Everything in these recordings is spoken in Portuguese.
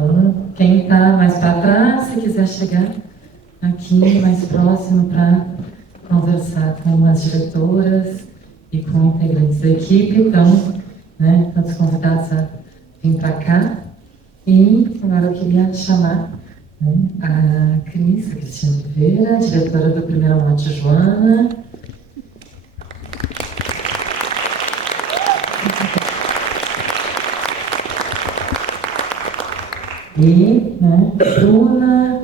Então, quem está mais para trás, se quiser chegar aqui mais próximo para conversar com as diretoras e com integrantes da equipe, então, né, todos convidados a vir para cá. E agora eu queria chamar, né, a Cristina Oliveira, diretora do Primeiro Lote Joana. E, né, Bruna,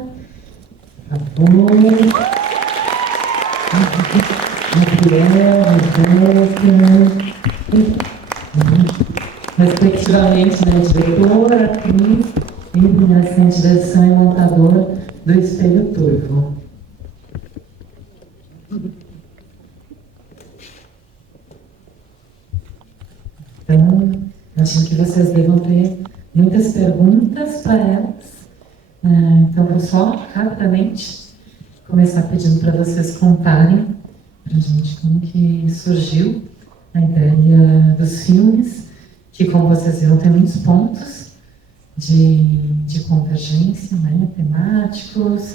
Gabriel, respectivamente, né, diretora, atriz e assistente de direção e montadora do Espelho Turvo. Então, acho que vocês devam ter muitas perguntas para elas. Então, vou só rapidamente começar pedindo para vocês contarem para a gente como que surgiu a ideia dos filmes, que, como vocês viram, tem muitos pontos de convergência, né, temáticos,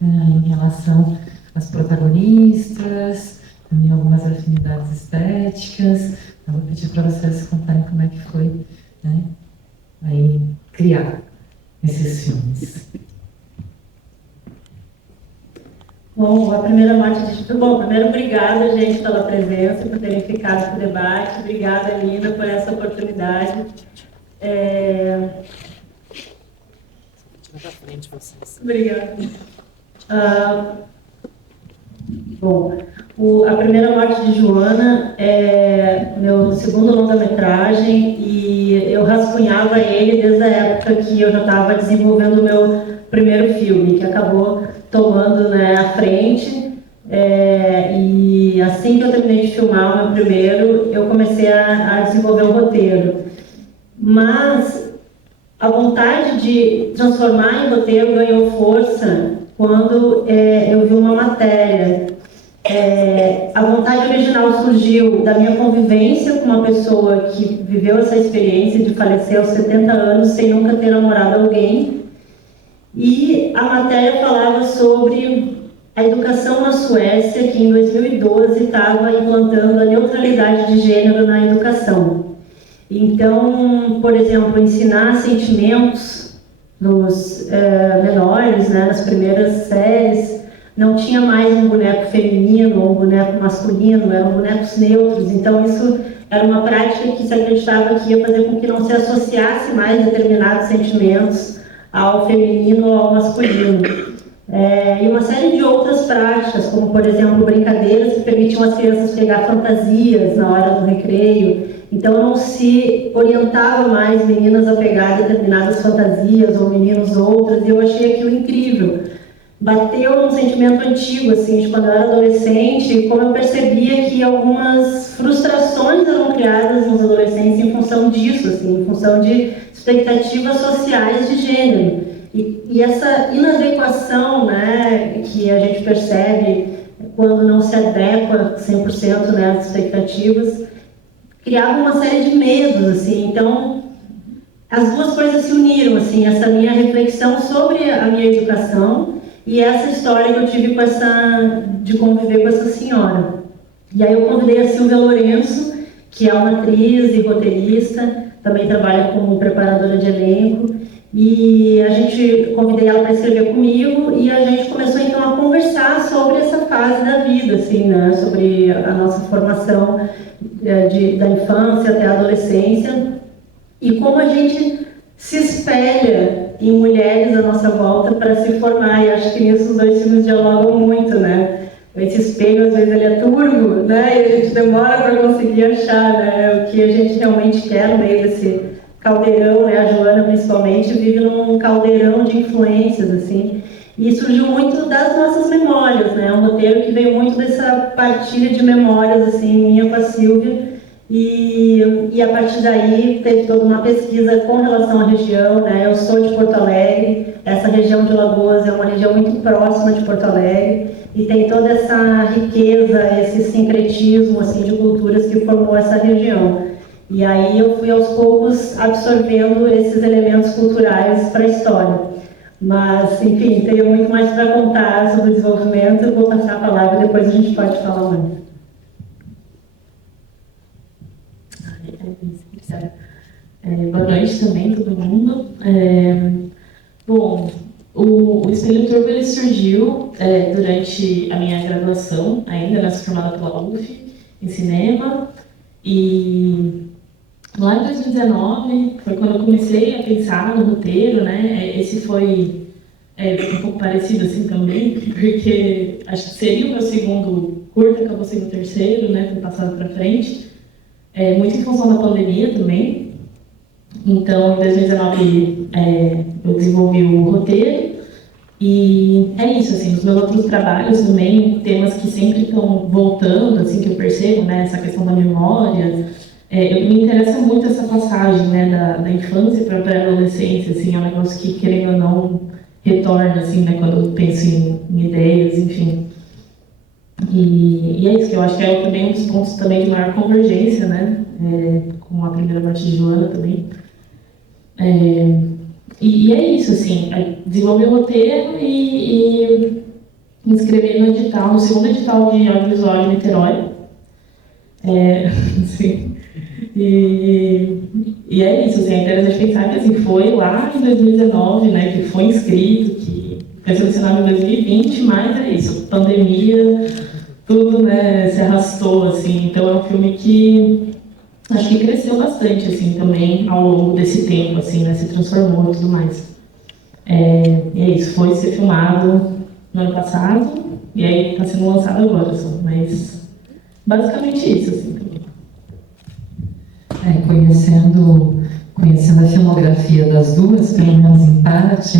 em relação às protagonistas, também algumas afinidades estéticas. Eu vou pedir para vocês contarem como é que foi, né, aí criar esses filmes. Bom, a primeira parte de... Bom, primeiro, obrigada, gente, pela presença, por terem ficado para o debate. Obrigada, Lina, por essa oportunidade. Obrigada. Bom, a primeira morte de Joana é meu segundo longa-metragem e eu rascunhava ele desde a época que eu já estava desenvolvendo o meu primeiro filme, que acabou tomando, né, a frente. E assim que eu terminei de filmar o meu primeiro, eu comecei a desenvolver o roteiro. Mas a vontade de transformar em roteiro ganhou força quando eu vi uma matéria. A vontade original surgiu da minha convivência com uma pessoa que viveu essa experiência de falecer aos 70 anos sem nunca ter namorado alguém. E a matéria falava sobre a educação na Suécia, que em 2012 estava implantando a neutralidade de gênero na educação. Então, por exemplo, ensinar sentimentos nos menores, né, nas primeiras séries, não tinha mais um boneco feminino ou um boneco masculino, eram bonecos neutros. Então, isso era uma prática que se acreditava que ia fazer com que não se associasse mais determinados sentimentos ao feminino ou ao masculino. E uma série de outras práticas, como, por exemplo, brincadeiras que permitiam às crianças pegar fantasias na hora do recreio. Então, não se orientava mais meninas a pegar determinadas fantasias ou meninos outras, e eu achei aquilo incrível. Bateu num sentimento antigo, assim, de quando eu era adolescente, como eu percebia que algumas frustrações eram criadas nos adolescentes em função disso, assim, em função de expectativas sociais de gênero. E essa inadequação, né, que a gente percebe quando não se adequa 100%, né, às expectativas, criava uma série de medos, assim. Então, as duas coisas se uniram, assim, essa minha reflexão sobre a minha educação e essa história que eu tive de conviver com essa senhora. E aí eu convidei a Silvia Lourenço, que é uma atriz e roteirista, também trabalha como preparadora de elenco, e convidei ela para escrever comigo, e a gente começou então a conversar sobre essa fase da vida, assim, né, sobre a nossa formação da infância até a adolescência, e como a gente se espelha em mulheres à nossa volta para se formar, e acho que nisso os dois filmes dialogam muito, né? Esse espelho, às vezes, ele é turvo, né? E a gente demora para conseguir achar, né, o que a gente realmente quer no meio desse caldeirão, né? A Joana, principalmente, vive num caldeirão de influências, assim, e surgiu muito das nossas memórias, né? Um roteiro que veio muito dessa partilha de memórias, assim, minha com a Silvia. E a partir daí teve toda uma pesquisa com relação à região, né? Eu sou de Porto Alegre, essa região de Lagoas é uma região muito próxima de Porto Alegre e tem toda essa riqueza, esse sincretismo, assim, de culturas que formou essa região. E aí eu fui aos poucos absorvendo esses elementos culturais para a história. Mas, enfim, teria muito mais para contar sobre o desenvolvimento. Eu vou passar a palavra e depois a gente pode falar mais. Boa noite também, todo mundo. Bom, o Espelho Turvo ele surgiu durante a minha graduação, ainda nessa formada pela UF, em cinema, e lá em 2019 foi quando eu comecei a pensar no roteiro, né? Esse foi um pouco parecido assim também, porque acho que seria o meu segundo curta, acabou sendo o terceiro, né? Foi passado para frente, muito em função da pandemia também. Então, em 2019 eu desenvolvi o roteiro e é isso, assim, os meus outros trabalhos também, temas que sempre estão voltando, assim, que eu percebo, né? Essa questão da memória. Me interessa muito essa passagem, né, da infância para a pré-adolescência, assim, é um negócio que, querendo ou não, retorna, assim, né, quando eu penso em ideias, enfim. E é isso, que eu acho que é também um dos pontos também de maior convergência, né, com a primeira parte de Joana também. E é isso, assim, desenvolver o roteiro e me inscrever no edital, no segundo edital de audiovisual de Niterói. Sim. E é isso, assim, é interessante pensar que assim, foi lá em 2019, né, que foi inscrito, que foi selecionado em 2020, mas é isso, pandemia, tudo, né, se arrastou, assim, então é um filme que acho que cresceu bastante, assim, também ao longo desse tempo, assim, né, se transformou e tudo mais. E é isso, foi ser filmado no ano passado, e aí está sendo lançado agora, só, mas basicamente isso, assim, também. Conhecendo a filmografia das duas, pelo menos em parte,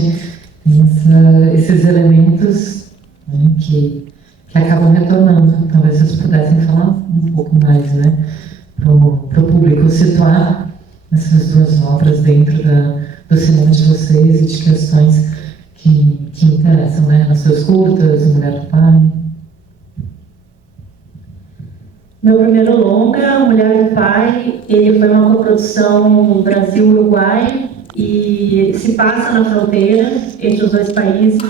tem esses elementos, né, que acabam retornando. Talvez vocês pudessem falar um pouco mais, né, para o público, situar essas duas obras dentro do cinema de vocês e de questões que interessam, né, nas suas curtas, Mulher do Pai. Meu primeiro longa, Mulher do Pai, ele foi uma coprodução Brasil-Uruguai e se passa na fronteira entre os dois países.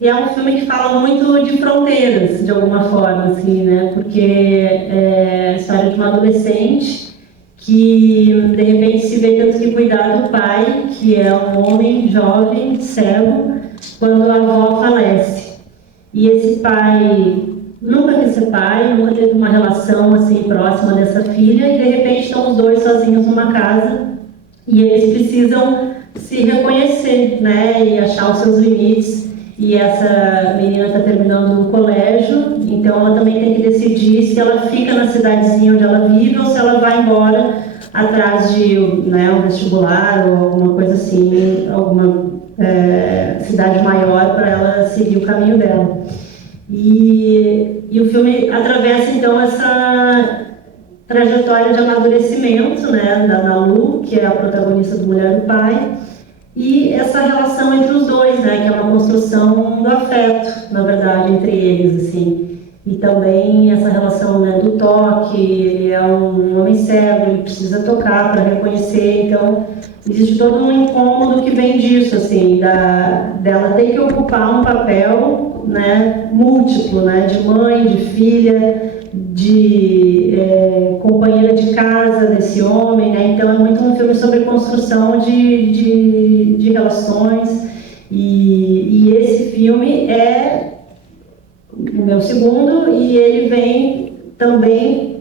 E é um filme que fala muito de fronteiras, de alguma forma, assim, né? Porque é a história de uma adolescente que, de repente, se vê tendo que cuidar do pai, que é um homem jovem, cego, quando a avó falece. E esse pai nunca quis ser pai, nunca teve uma relação assim próxima dessa filha, e de repente estão os dois sozinhos numa casa e eles precisam se reconhecer, né, e achar os seus limites. E essa menina está terminando o colégio, então ela também tem que decidir se ela fica na cidadezinha onde ela vive ou se ela vai embora atrás de, né, um vestibular ou alguma coisa assim, alguma cidade maior para ela seguir o caminho dela. E o filme atravessa, então, essa trajetória de amadurecimento, né, da Nalu, que é a protagonista do Mulher do Pai, e essa relação entre os dois, né, que é uma construção do afeto, na verdade, entre eles, assim. E também essa relação, né, do toque, ele é um homem cego, ele precisa tocar para reconhecer, então existe todo um incômodo que vem disso, assim, dela ter que ocupar um papel, né, múltiplo, né, de mãe, de filha, de companheira de casa desse homem, né, então é muito um filme sobre construção de relações, e esse filme é o meu segundo, e ele vem também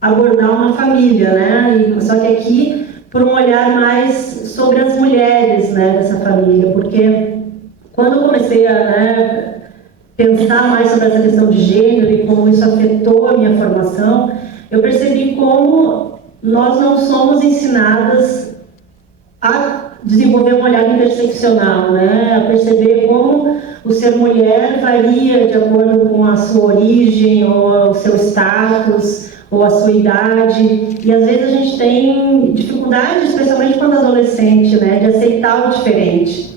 abordar uma família, né, só que aqui por um olhar mais sobre as mulheres, né, dessa família, porque quando eu comecei a, né, pensar mais sobre essa questão de gênero e como isso afetou a minha formação, eu percebi como nós não somos ensinadas a desenvolver um olhar interseccional, né, a perceber como o ser mulher varia de acordo com a sua origem ou o seu status ou a sua idade, e às vezes a gente tem dificuldade, especialmente quando adolescente, né, de aceitar o diferente.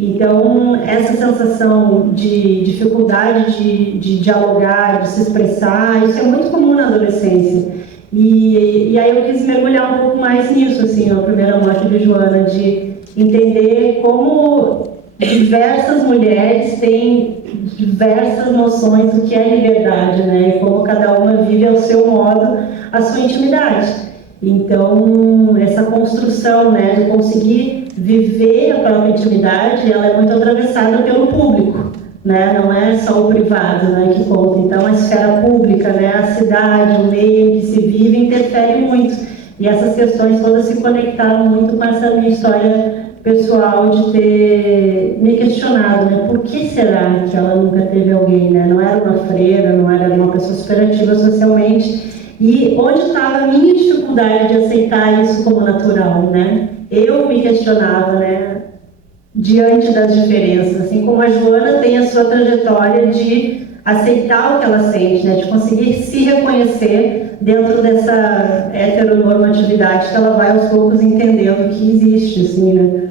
Então, essa sensação de dificuldade de dialogar, de se expressar, isso é muito comum na adolescência. E aí eu quis mergulhar um pouco mais nisso, assim, na primeira morte de Joana, de entender como diversas mulheres têm diversas noções do que é liberdade, né? E como cada uma vive ao seu modo a sua intimidade. Então, essa construção, né, de conseguir viver a própria intimidade, ela é muito atravessada pelo público, né? Não é só o privado, né, que conta. Então, a esfera pública, né, a cidade, o meio em que se vive, interfere muito. E essas questões todas se conectaram muito com essa minha história pessoal de ter me questionado, né? Por que será que ela nunca teve alguém, né? Não era uma freira, não era uma pessoa superativa socialmente. E onde estava a minha dificuldade de aceitar isso como natural, né? Eu me questionava, né? Diante das diferenças, assim como a Joana tem a sua trajetória de aceitar o que ela sente, né? De conseguir se reconhecer dentro dessa heteronormatividade que ela vai aos poucos entendendo que existe, assim, né?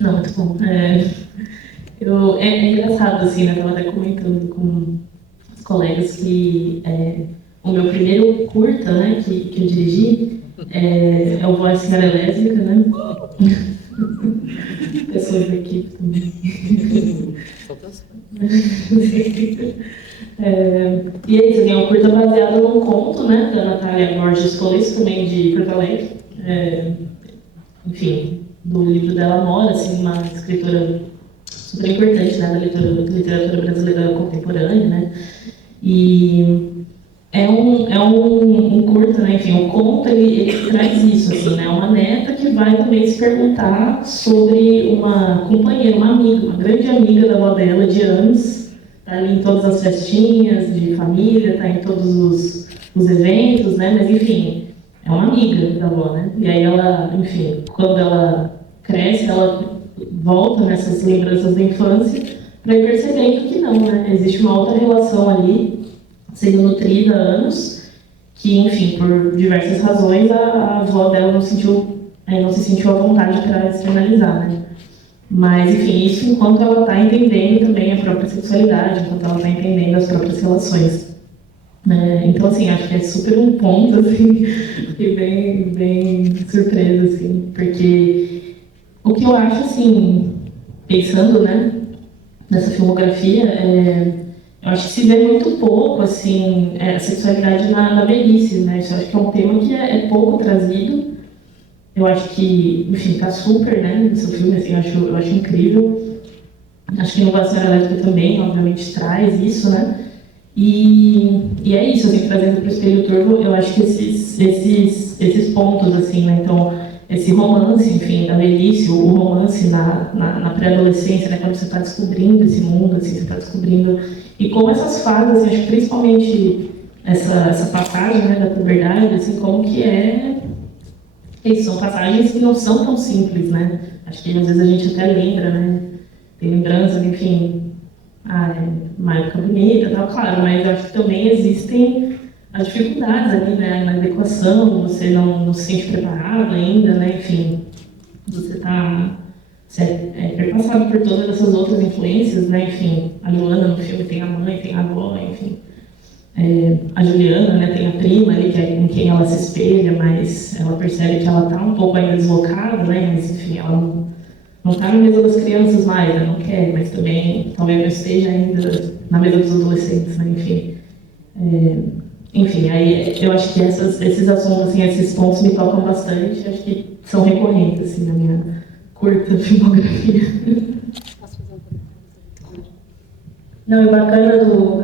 Não, muito bom. É engraçado, assim, né? Eu estava até comentando com os colegas que o meu primeiro curta, né, que eu dirigi, é o Voz Senhora Lésbica, né? Pessoas da equipe também. E é isso, assim, é um curta baseado num conto, né, da Natália Borges Colesso, também de Porto Alegre. Enfim, do livro dela, Mora, assim, uma escritora super importante, né, da literatura brasileira contemporânea, né, e é um curta, né, enfim, o conto, ele traz isso, assim, né, uma neta que vai também se perguntar sobre uma companheira, uma amiga, uma grande amiga da avó dela de anos, tá ali em todas as festinhas de família, tá em todos os eventos, né, mas enfim, é uma amiga da avó, né, e aí ela, enfim, quando ela cresce, ela volta nessas lembranças da infância para ir percebendo que não, né? Existe uma outra relação ali sendo nutrida há anos, que, enfim, por diversas razões, a avó dela não se sentiu à vontade para externalizar, né? Mas, enfim, isso enquanto ela está entendendo também a própria sexualidade, enquanto ela está entendendo as próprias relações. Então, assim, acho que é super um ponto, assim, fiquei bem surpresa, assim, porque o que eu acho, assim, pensando, né, nessa filmografia, eu acho que se vê muito pouco, assim, a sexualidade na velhice, né? Isso eu acho que é um tema que é pouco trazido. Eu acho que, enfim, tá super, né, no seu filme, assim, eu acho incrível. Acho que a inovação elétrica também, obviamente, traz isso, né? E é isso, assim, trazendo para o Espelho Turvo, eu acho que esses pontos, assim, né? Então, esse romance, enfim, da velhice, o romance na pré-adolescência, né, quando você está descobrindo esse mundo, assim, você está descobrindo... E como essas fases, assim, acho que principalmente essa passagem, né, da puberdade, assim, como que são passagens que não são tão simples, né? Acho que às vezes a gente até lembra, né? Tem lembranças, enfim, uma época bonita, tal, claro, mas acho que também existem as dificuldades ali, né, na adequação, você não se sente preparado ainda, né, enfim, você é perpassado por todas essas outras influências, né, enfim, a Joana no filme tem a mãe, tem a avó, enfim, a Juliana, né, tem a prima ali, que é com quem ela se espelha, mas ela percebe que ela está um pouco ainda deslocada, né, mas enfim, ela não está na mesa das crianças mais, ela não quer, mas também talvez não esteja ainda na mesa dos adolescentes, né, enfim. Enfim, aí eu acho que esses assuntos, assim, esses pontos me tocam bastante, acho que são recorrentes, assim, na minha curta filmografia. Não, e bacana do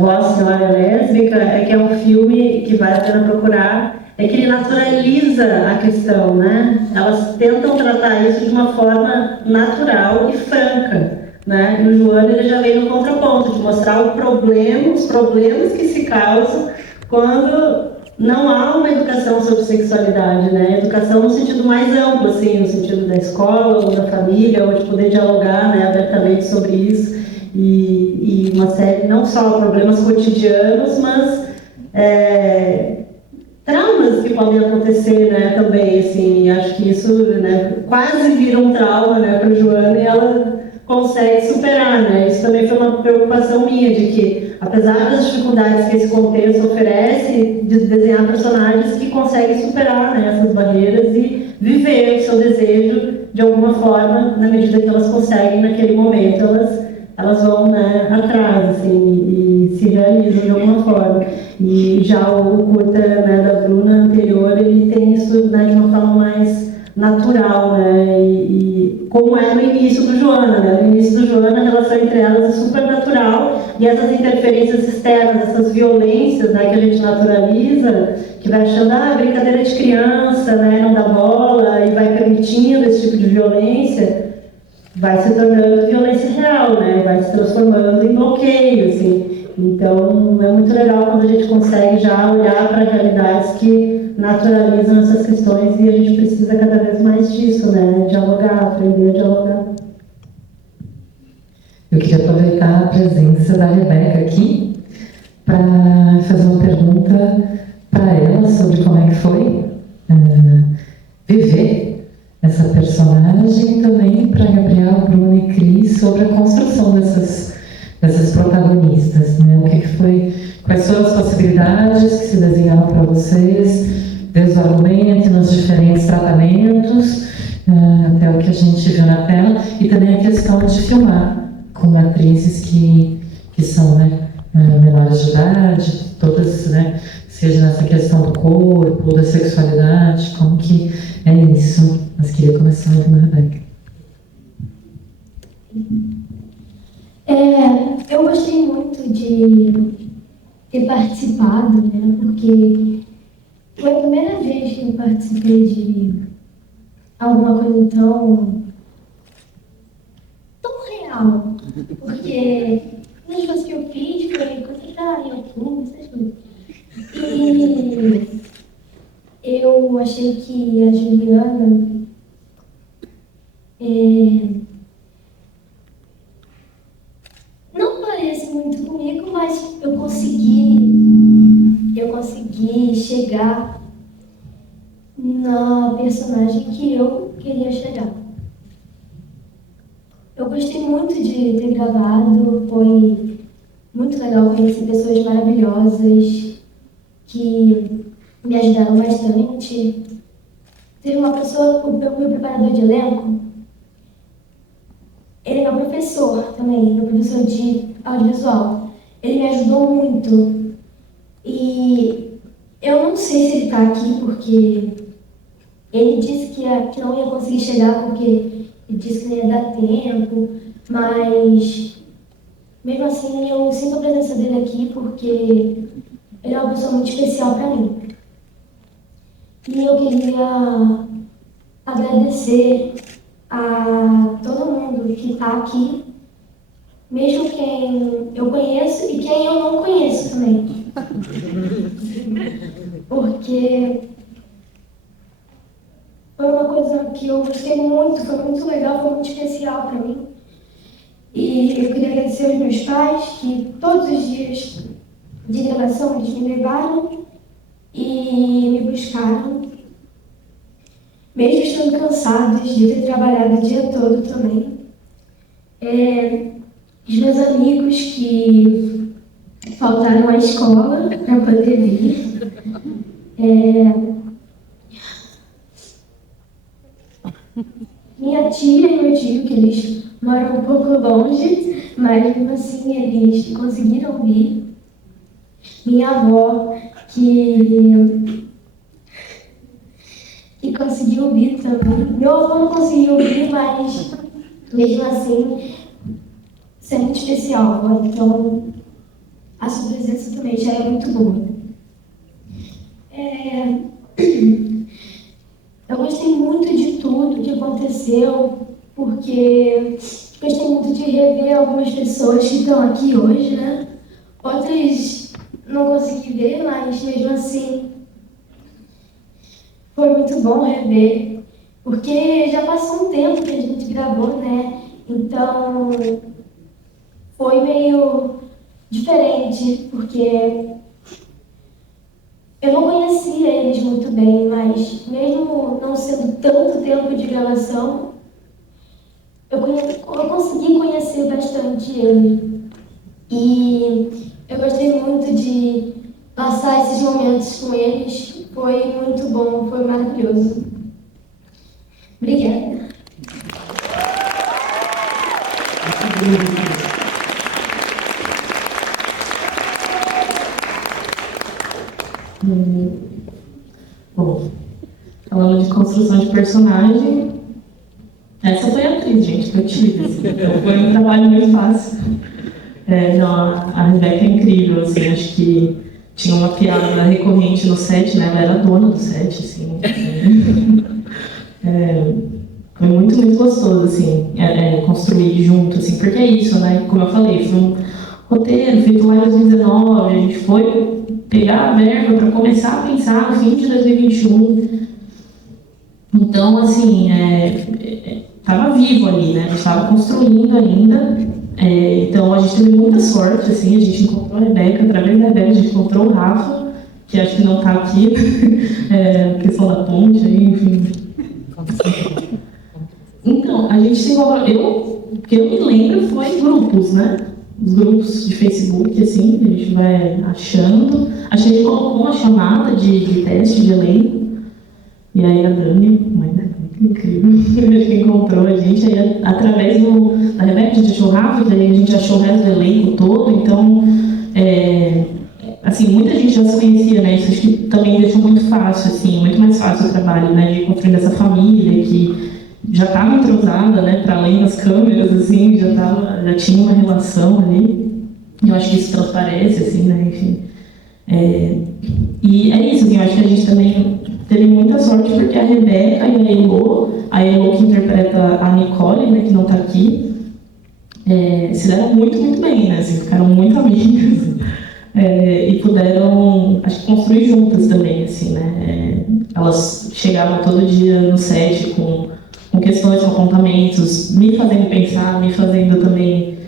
Voz Senhora Lésbica é que é um filme que vale a pena procurar, é que ele naturaliza a questão, né? Elas tentam tratar isso de uma forma natural e franca, né? E o Joana, ele já veio no contraponto, de mostrar os problemas que se causam quando não há uma educação sobre sexualidade, né? Educação no sentido mais amplo, assim, no sentido da escola ou da família, ou de poder dialogar, né, abertamente sobre isso. E uma série, não só problemas cotidianos, mas traumas que podem acontecer, né, também, assim, acho que isso, né, quase vira um trauma, né, para a Joana, e ela consegue superar, né? Isso também foi uma preocupação minha, de que, apesar das dificuldades que esse contexto oferece, de desenhar personagens que conseguem superar, né, essas barreiras e viver o seu desejo de alguma forma, na medida que elas conseguem naquele momento, elas vão, né, atrás, assim, e se realizam de alguma forma. E já o curta, né, da Bruna anterior, ele tem isso, né, de uma forma mais natural, né, e como é no início do Joana, né, no início do Joana a relação entre elas é super natural, e essas interferências externas, essas violências, né, que a gente naturaliza, que vai achando, brincadeira de criança, né, não dá bola, e vai permitindo esse tipo de violência, vai se tornando violência real, né, vai se transformando em bloqueio, assim. Então, é muito legal quando a gente consegue já olhar para realidades que naturalizam essas questões, e a gente precisa cada vez mais disso, né? Dialogar, aprender a dialogar. Eu queria aproveitar a presença da Rebeca aqui para fazer uma pergunta para ela sobre como é que foi viver essa personagem, e também para Gabriel, Bruno e Cris sobre a construção dessas protagonistas, né? O que foi, quais foram as possibilidades que se desenharam para vocês, desde o argumento, nos diferentes tratamentos, até o que a gente viu na tela, e também a questão de filmar com atrizes que são, né, menores de idade, todas, né, seja nessa questão do corpo, da sexualidade, como que é isso. Mas queria começar com a Rebeca. Eu gostei muito de ter participado, né, porque foi a primeira vez que eu participei de alguma coisa tão real, porque as coisas que eu fiz foi coisa da YouTube, essas coisas. E eu achei que a Juliana não parece muito comigo, mas eu consegui chegar na personagem que eu queria chegar. Eu gostei muito de ter gravado, foi muito legal conhecer pessoas maravilhosas que me ajudaram bastante. Teve uma pessoa, o meu preparador de elenco, ele é meu professor também, meu professor de audiovisual. Ele me ajudou muito. E eu não sei se ele está aqui porque ele disse que não ia conseguir chegar porque ele disse que não ia dar tempo, mas mesmo assim eu sinto a presença dele aqui porque ele é uma pessoa muito especial para mim. E eu queria agradecer a todo mundo que está aqui, mesmo quem eu conheço e quem eu não conheço também. Porque foi uma coisa que eu gostei muito, foi muito legal, foi muito especial para mim. E eu queria agradecer aos meus pais, que todos os dias de gravação eles me levaram e me buscaram, mesmo estando cansados de ter trabalhado o dia todo também. Os meus amigos que faltaram à escola para poder vir. Minha tia e meu tio, que eles moram um pouco longe, mas mesmo assim eles conseguiram vir. Minha avó, que conseguiu vir também. Meu avô não conseguiu vir, mas mesmo assim, isso é muito especial, avó. Então, a sua presença também já é muito boa. Eu gostei muito de tudo que aconteceu, porque gostei muito de rever algumas pessoas que estão aqui hoje, né? Outras não consegui ver, mas mesmo assim foi muito bom rever, porque já passou um tempo que a gente gravou, né? Então foi meio diferente, porque eu não conhecia eles muito bem, mas mesmo não sendo tanto tempo de gravação, eu consegui consegui conhecer bastante ele. E eu gostei muito de passar esses momentos com eles. Foi muito bom, foi maravilhoso. Obrigada. Bom, falando de construção de personagem, essa foi a atriz, gente, que eu tive. Assim, então foi um trabalho muito fácil. Não, a Rebeca é incrível, assim, acho que tinha uma piada recorrente no set, né? Ela era dona do set, assim. Foi muito, muito gostoso, assim, construir junto, assim, porque é isso, né? Como eu falei, foi um roteiro feito lá em 2019, a gente foi pegar a verba para começar a pensar no fim de 2021. Então, assim, estava vivo ali, né? A gente estava construindo ainda. Então, a gente teve muita sorte, assim, a gente encontrou a Rebeca, através da Rebeca a gente encontrou o Rafa, que acho que não está aqui, questão da ponte, aí, enfim. Então, a gente se encontrou, o que eu me lembro foi grupos, né? Os grupos de Facebook, assim, a gente vai achando. A gente colocou uma chamada de teste de elenco, e aí a Dani, incrível, que encontrou a gente, aí através da Rebeca a gente achou o Rafa, daí a gente achou o resto do elenco todo, então, assim, muita gente já se conhecia, né? Isso acho que também deixou muito fácil, assim, muito mais fácil o trabalho, né? De construir essa família que já estava entrosada, né, para além das câmeras, assim, já tinha uma relação ali. Eu acho que isso transparece, assim, né, enfim. E é isso, assim, eu acho que a gente também teve muita sorte porque a Rebeca e a Elo que interpreta a Nicole, né, que não está aqui, se deram muito, muito bem, né, assim, ficaram muito amigas. E puderam, acho que, construir juntas também, assim, né. Elas chegavam todo dia no set com questões, com apontamentos, me fazendo pensar, me fazendo também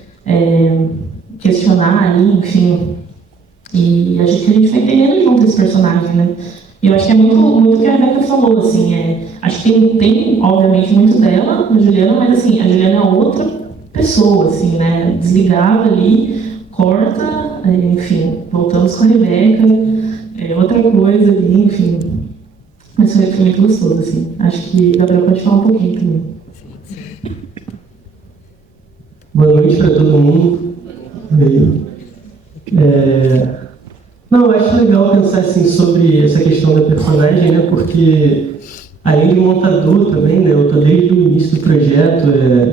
questionar ali, enfim. E a gente foi entendendo junto esse personagem, né? E eu acho que é muito o que a Rebeca falou, assim, acho que tem, obviamente, muito dela, da Juliana, mas, assim, a Juliana é outra pessoa, assim, né? Desligada ali, corta, enfim, voltamos com a Rebeca, outra coisa ali, enfim. Mas foi muito gostoso, assim. Acho que a Gabriel pode falar um pouquinho também. Boa noite para todo mundo. Não, eu acho legal pensar assim, sobre essa questão da personagem, né? Porque, além de montador também, né? Eu estou desde o início do projeto,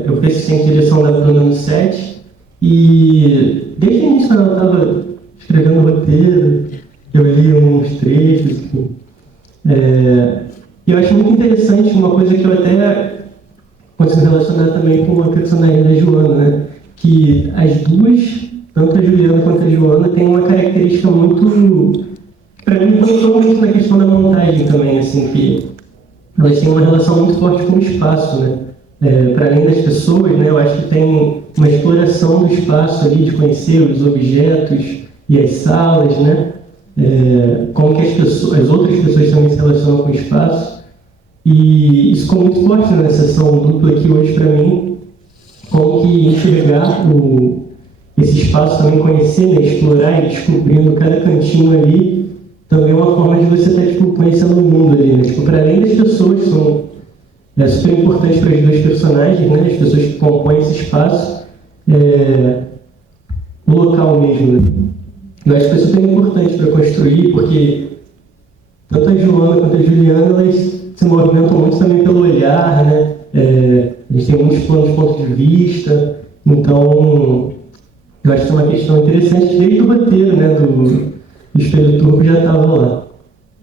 eu pensei em direção da Bruna no set, e desde o início, quando eu estava escrevendo o roteiro, eu li uns trechos, enfim. Eu acho muito interessante uma coisa que eu até consigo relacionar também com a personagem da Joana, né? Que as duas, tanto a Juliana quanto a Joana, têm uma característica muito, para mim, contou muito na questão da montagem também, assim, que elas têm uma relação muito forte com o espaço, né? Para além das pessoas, né? Eu acho que tem uma exploração do espaço ali, de conhecer os objetos e as salas, né? Como que as outras pessoas também se relacionam com o espaço. E isso ficou muito forte na sessão dupla aqui hoje para mim, como que enxergar esse espaço, também conhecer, né, explorar e descobrindo cada cantinho ali, também é uma forma de você estar conhecendo o mundo ali, né? Para além das pessoas que são super importantes para as duas personagens, né, as pessoas que compõem esse espaço, o local mesmo, né? Eu acho que é super importante para construir, porque tanto a Joana quanto a Juliana, elas se movimentam muito também pelo olhar, né? A gente tem muitos pontos de vista, então eu acho que é uma questão interessante que desde o roteiro, né, do Espelho Turbo já estava lá.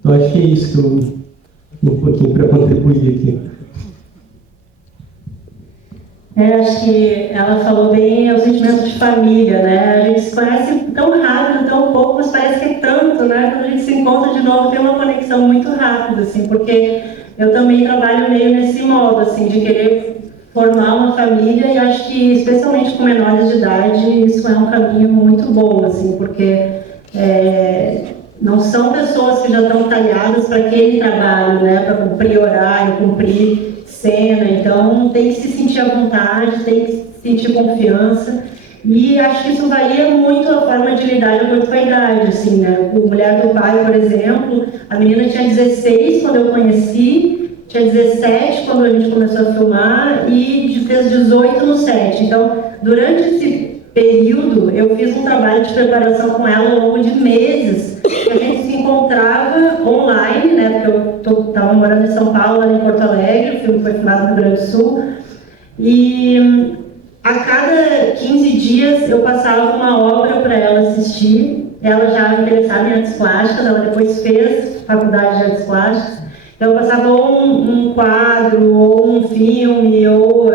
Então acho que é isso que eu um pouquinho para contribuir aqui. Acho que ela falou bem o sentimento de família, né? A gente se conhece tão rápido, tão pouco, mas parece que é tanto, né? Quando a gente se encontra de novo, tem uma conexão muito rápida, assim, porque eu também trabalho meio nesse modo, assim, de querer formar uma família, e acho que, especialmente com menores de idade, isso é um caminho muito bom, assim, porque não são pessoas que já estão talhadas para aquele trabalho, né? Para cumprir horário, cumprir cena, então tem que se sentir à vontade, tem que sentir confiança. E acho que isso varia muito a forma de lidar de acordo com a idade, assim, né? O Mulher do Pai, por exemplo, a menina tinha 16 quando eu conheci, tinha 17 quando a gente começou a filmar e fez 18 no set. Então, durante esse período, eu fiz um trabalho de preparação com ela ao longo de meses, que a gente se encontrava online, né? Porque eu estava morando em São Paulo, ela em Porto Alegre, o filme foi filmado no Rio Grande do Sul, e a cada 15 dias eu passava uma obra para ela assistir. Ela já era interessada em artes plásticas, ela depois fez faculdade de artes plásticas. Então eu passava ou um quadro, ou um filme, ou,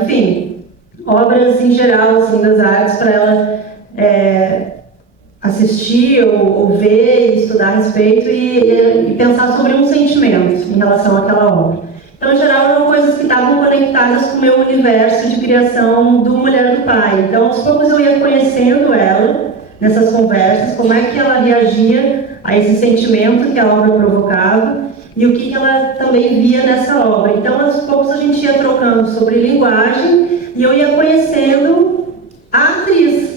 enfim, obras em geral assim, das artes para ela assistir ou ver, estudar a respeito e pensar sobre um sentimento em relação àquela obra. Então, em geral, eram coisas que estavam conectadas com o meu universo de criação do Mulher do Pai. Então, aos poucos eu ia conhecendo ela nessas conversas, como é que ela reagia a esse sentimento que a obra provocava e o que ela também via nessa obra. Então, aos poucos a gente ia trocando sobre linguagem e eu ia conhecendo a atriz.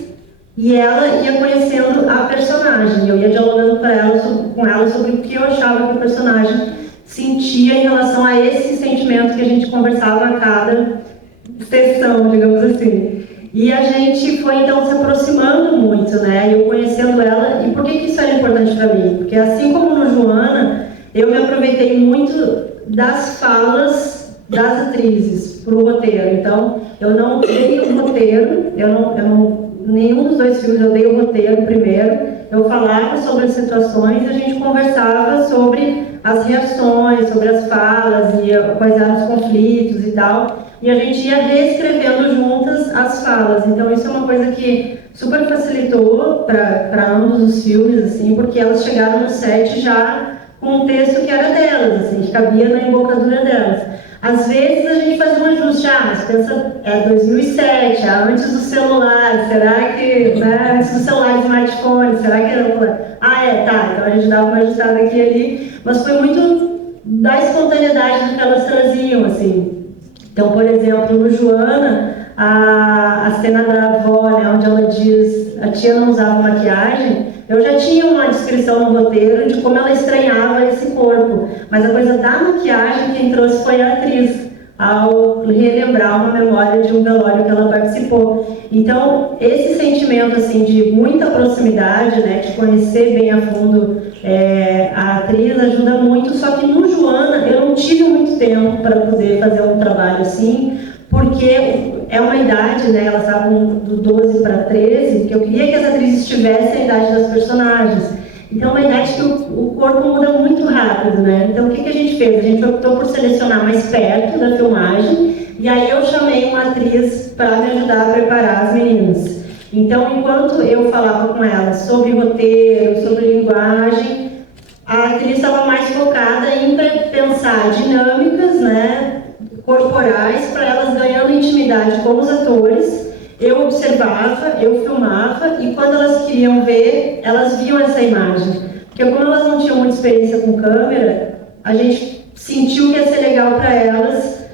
E ela ia conhecendo a personagem. Eu ia dialogando com ela sobre o que eu achava que o personagem sentia em relação a esse sentimento que a gente conversava a cada sessão, digamos assim. E a gente foi, então, se aproximando muito, né? Eu conhecendo ela. E por que isso era importante para mim? Porque, assim como no Joana, eu me aproveitei muito das falas das atrizes para o roteiro. Então, eu não dei o roteiro, nenhum dos dois filmes eu dei o roteiro primeiro. Eu falava sobre as situações e a gente conversava sobre as reações, sobre as falas e quais eram os conflitos e tal. E a gente ia reescrevendo juntas as falas. Então isso é uma coisa que super facilitou para ambos os filmes, assim, porque elas chegaram no set já com um texto que era delas, assim, que cabia na embocadura delas. Às vezes a gente fazia um ajuste, mas pensa, 2007, antes do celular, será que, né, antes do celular e smartphone, será que era... então a gente dava uma ajustada aqui e ali, mas foi muito da espontaneidade do que elas traziam, assim. Então, por exemplo, no Joana, a cena da avó, né, onde ela diz, a tia não usava maquiagem, eu já tinha uma descrição no roteiro de como ela estranhava esse corpo, mas a coisa da maquiagem quem trouxe foi a atriz, ao relembrar uma memória de um velório que ela participou. Então, esse sentimento assim, de muita proximidade, né, de conhecer bem a fundo a atriz, ajuda muito, só que no Joana eu não tive muito tempo para poder fazer um trabalho assim, porque é uma idade, né, elas estavam do 12 para 13, que eu queria que as atrizes tivessem a idade das personagens. Então, é uma idade que o corpo muda muito rápido, né? Então, o que a gente fez? A gente optou por selecionar mais perto da filmagem, e aí eu chamei uma atriz para me ajudar a preparar as meninas. Então, enquanto eu falava com elas sobre roteiro, sobre linguagem, a atriz estava mais focada em pensar dinâmicas, né, corporais, para elas ganhando intimidade com os atores. Eu observava, eu filmava, e quando elas queriam ver, elas viam essa imagem. Porque como elas não tinham muita experiência com câmera, a gente sentiu que ia ser legal para elas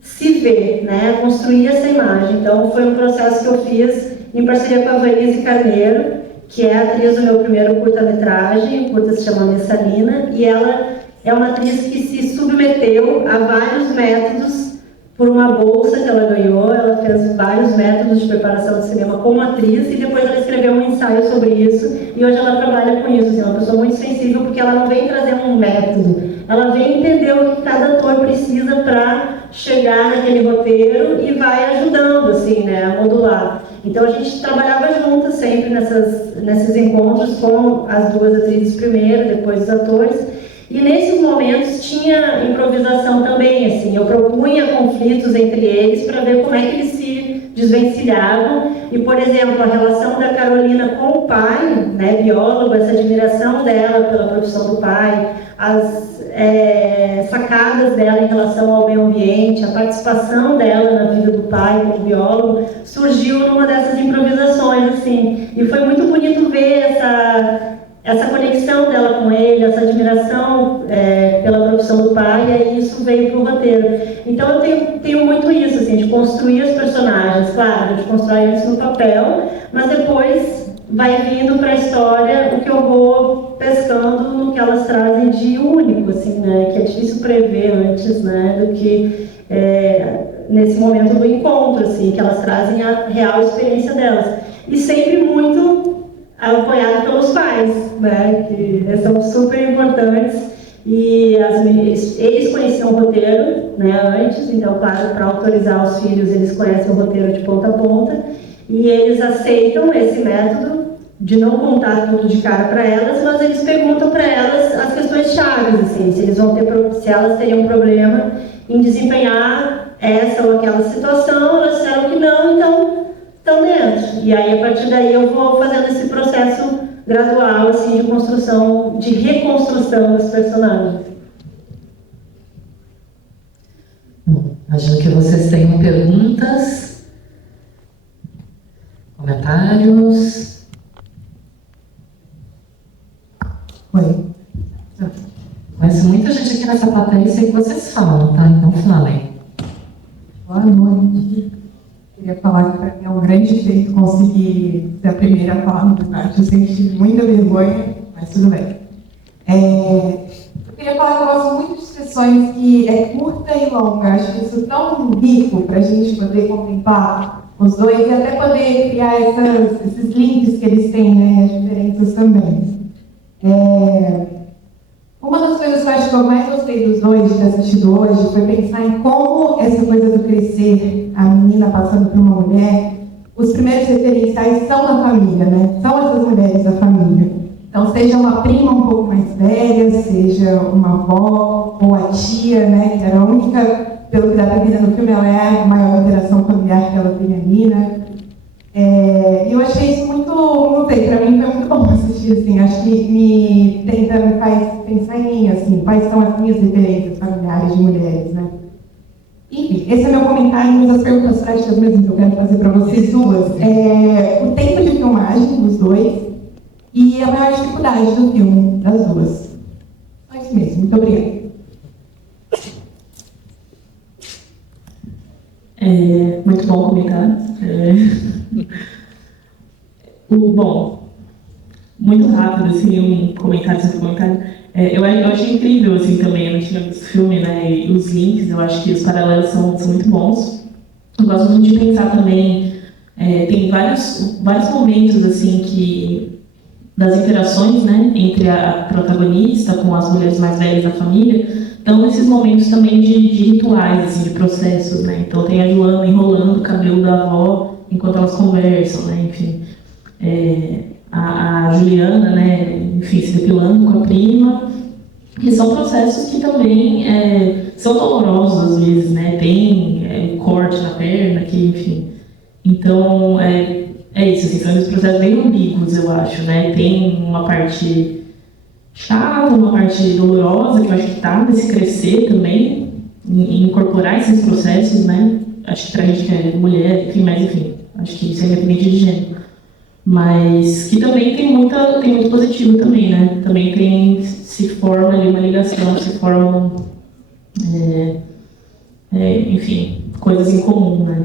se ver, né? Construir essa imagem. Então foi um processo que eu fiz em parceria com a Vanise Carneiro, que é a atriz do meu primeiro curta-metragem. O curta se chama Messalina, e ela é uma atriz que se submeteu a vários métodos por uma bolsa que ela ganhou. Ela fez vários métodos de preparação de cinema como atriz e depois ela escreveu um ensaio sobre isso, e hoje ela trabalha com isso. Assim, é uma pessoa muito sensível, porque ela não vem trazer um método, ela vem entender o que cada ator precisa para chegar naquele roteiro e vai ajudando, assim, né, a modular. Então a gente trabalhava juntas sempre nesses encontros com as duas atrizes primeiro, depois os atores. E nesses momentos tinha improvisação também, assim, eu propunha conflitos entre eles para ver como é que eles se desvencilhavam. E, por exemplo, a relação da Carolina com o pai, né, biólogo, essa admiração dela pela profissão do pai, as sacadas dela em relação ao meio ambiente, a participação dela na vida do pai como biólogo, surgiu numa dessas improvisações, assim. E foi muito bonito ver essa conexão dela com ele, essa admiração pela profissão do pai, e aí isso veio para o roteiro. Então eu tenho muito isso, assim, de construir os personagens. Claro, a gente constrói eles no papel, mas depois vai vindo para a história o que eu vou pescando no que elas trazem de único, assim, né? Que é difícil prever antes, né? Do que nesse momento do encontro, assim, que elas trazem a real experiência delas. E sempre muito apoiado pelos pais, né? Que são super importantes. E eles conheciam o roteiro, né, antes, então, claro, para autorizar os filhos, eles conhecem o roteiro de ponta a ponta. E eles aceitam esse método de não contar tudo de cara para elas, mas eles perguntam para elas as questões chaves, assim, se elas teriam problema em desempenhar essa ou aquela situação. Elas disseram que não, então estão dentro. E aí, a partir daí, eu vou fazendo esse processo gradual, assim, de construção, de reconstrução dos personagens. Bom, imagino que vocês tenham perguntas, comentários. Oi. Conheço muita gente aqui nessa plateia e sei que vocês falam, tá? Então falem. Boa noite. Queria falar que para mim é um grande feito conseguir ser a primeira a falar no debate. Eu sempre tive muita vergonha, mas tudo bem. Eu queria falar que eu gosto muito de sessões que é curta e longa. Acho que isso é tão rico para a gente poder contemplar os dois e até poder criar esses links que eles têm, né, as diferenças também. Uma das coisas que eu acho que eu mais gostei dos dois, de ter assistido hoje, foi pensar em como essa coisa do crescer, a menina passando por uma mulher, os primeiros referenciais são a família, né? São essas mulheres da família. Então, seja uma prima um pouco mais velha, seja uma avó ou a tia, né? Que era a única, pelo que dá para ver no filme, ela é a maior interação familiar que ela tem ali, né? E eu achei isso muito, não sei, para mim foi muito bom assistir, assim, acho que me faz pensar em mim, assim, quais são as minhas referências familiares de mulheres, né? Enfim, esse é meu comentário, mas as perguntas práticas mesmo que eu quero fazer para vocês duas. O tempo de filmagem dos dois e a maior dificuldade do filme, das duas. Só isso mesmo, muito obrigada. Muito bom comentário. Bom, muito rápido, assim, um comentário sobre o comentário. Eu achei incrível, assim, também, eu não tinha visto o filme, né, e os links, eu acho que os paralelos são muito bons. Eu gosto muito de pensar também, tem vários momentos, assim, das interações, né, entre a protagonista com as mulheres mais velhas da família, então nesses momentos também de rituais, assim, de processos, né, então tem a Joana enrolando o cabelo da avó enquanto elas conversam, né, enfim, a Juliana, né, enfim, se depilando com a prima, que são processos que também são dolorosos às vezes, né, tem corte na perna, que, enfim, então isso, assim, são esses processos bem ambíguos, eu acho, né, tem uma parte chata, uma parte dolorosa, que eu acho que está nesse crescer também, em incorporar esses processos, né, acho que pra gente que é mulher, enfim, mas enfim, acho que isso é independente de gênero, mas que também tem muito positivo também, né, também se forma ali uma ligação, se formam, enfim, coisas em comum, né.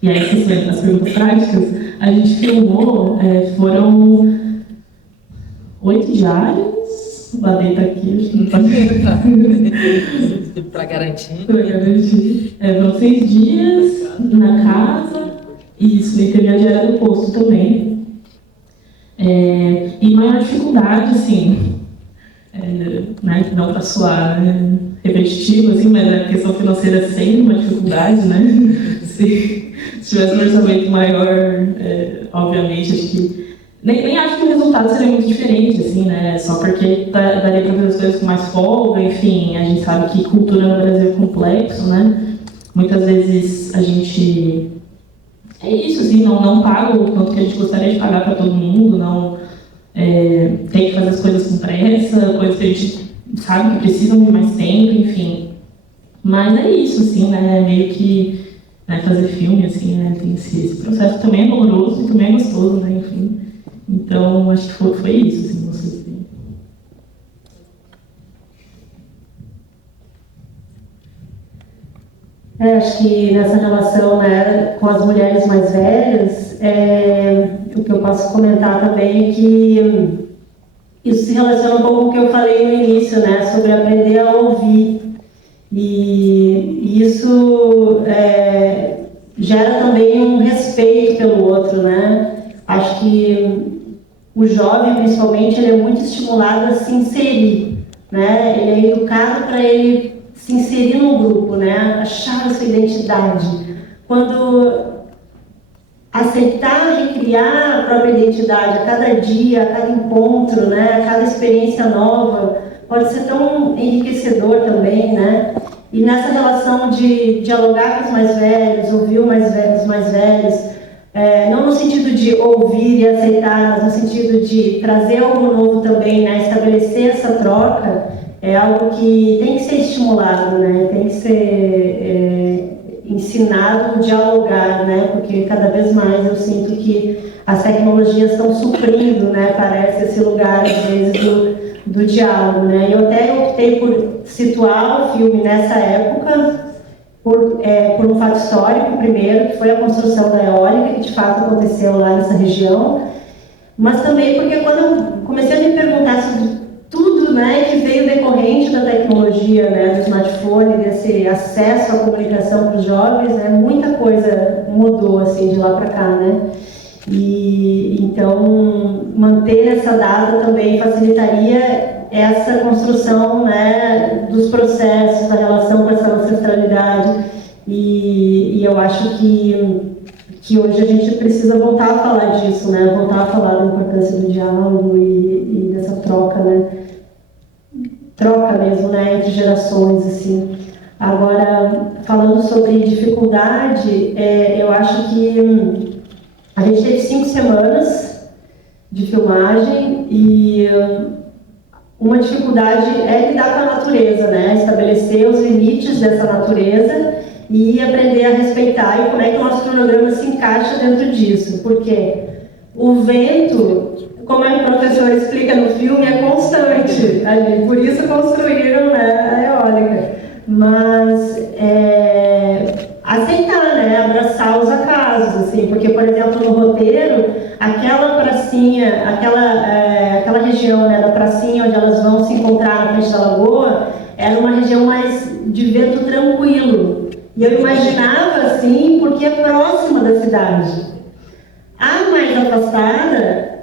E aí, as perguntas práticas, a gente filmou, foram 8 diárias, o Adê tá aqui, acho que não tá vendo. Para garantir. Para garantir. Foram 6 dias na casa, e isso, e teve a diária do posto também. E maior dificuldade, assim, né, não para soar repetitivo, assim, mas a questão financeira é sempre uma dificuldade, né? Se tivesse um orçamento maior, obviamente, acho que nem acho que o resultado seria muito diferente, assim, né? Só porque daria para fazer as coisas com mais folga, enfim, a gente sabe que cultura no Brasil é complexo, né? Muitas vezes a gente isso, assim, não paga o quanto que a gente gostaria de pagar para todo mundo, não tem que fazer as coisas com pressa, coisas que a gente sabe que precisam de mais tempo, enfim. Mas é isso, assim, né? Meio que fazer filme, assim, né? Tem esse processo que também é doloroso e também é gostoso, né? Enfim. Então, acho que foi isso, assim, vocês. Acho que nessa relação, né, com as mulheres mais velhas, o que eu posso comentar também é que isso se relaciona um pouco com o que eu falei no início, né, sobre aprender a ouvir. E isso gera também um respeito pelo outro, né? Acho que o jovem, principalmente, ele é muito estimulado a se inserir, né? Ele é educado para ele se inserir num grupo, né? Achar a sua identidade. Quando aceitar e criar a própria identidade a cada dia, a cada encontro, né? A cada experiência nova, pode ser tão enriquecedor também, né? E nessa relação de dialogar com os mais velhos, ouvir os mais velhos, não no sentido de ouvir e aceitar, mas no sentido de trazer algo novo também, né? Estabelecer essa troca, é algo que tem que ser estimulado, né? Tem que ser ensinado a dialogar, né? Porque cada vez mais eu sinto que as tecnologias estão suprindo, né? Parece esse lugar, às vezes, do diálogo, né? Eu até optei por situar o filme nessa época, por um fato histórico, primeiro, que foi a construção da eólica, que de fato aconteceu lá nessa região, mas também porque quando eu comecei a me perguntar sobre tudo, né, que veio decorrente da tecnologia, né, do smartphone, desse acesso à comunicação para os jovens, né, muita coisa mudou assim de lá para cá, né? E então manter essa data também facilitaria essa construção, né, dos processos, da relação com essa ancestralidade, e eu acho que hoje a gente precisa voltar a falar disso, né, voltar a falar da importância do diálogo e dessa troca, né, troca mesmo, né, entre gerações, assim. Agora, falando sobre dificuldade, eu acho que a gente teve 5 semanas de filmagem e uma dificuldade é lidar com a natureza, né? Estabelecer os limites dessa natureza e aprender a respeitar e como é que o nosso cronograma se encaixa dentro disso. Porque o vento, como o professor explica no filme, é constante ali, por isso construíram, né, a eólica. Mas aceitar, né, abraçar os acasos, assim, porque, por exemplo, no roteiro, aquela pracinha, aquela região, né, da pracinha onde elas vão se encontrar na frente da lagoa, era uma região mais de vento tranquilo. E eu imaginava assim, porque é próxima da cidade. A mais afastada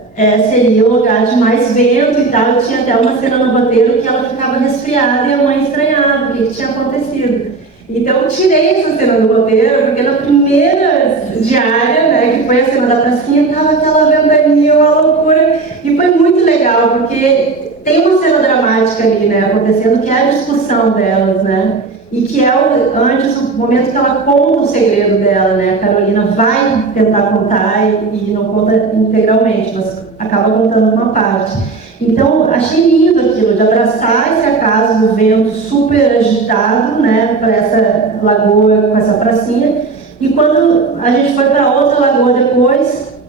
seria o lugar de mais vento e tal. Eu tinha até uma cena no roteiro que ela ficava resfriada e a mãe estranhava o que tinha acontecido. Então eu tirei essa cena do roteiro, porque na primeira diária, né, que foi a cena da pracinha, estava aquela ventania, uma loucura, e foi muito legal, porque tem uma cena dramática ali, né, acontecendo, que é a discussão delas, né, e que é antes o momento que ela conta o segredo dela, né, a Carolina vai tentar contar e não conta integralmente, mas acaba contando uma parte. Então, achei lindo aquilo, de abraçar esse acaso do vento super agitado, né, para essa lagoa, com essa pracinha. E quando a gente foi para outra lagoa depois,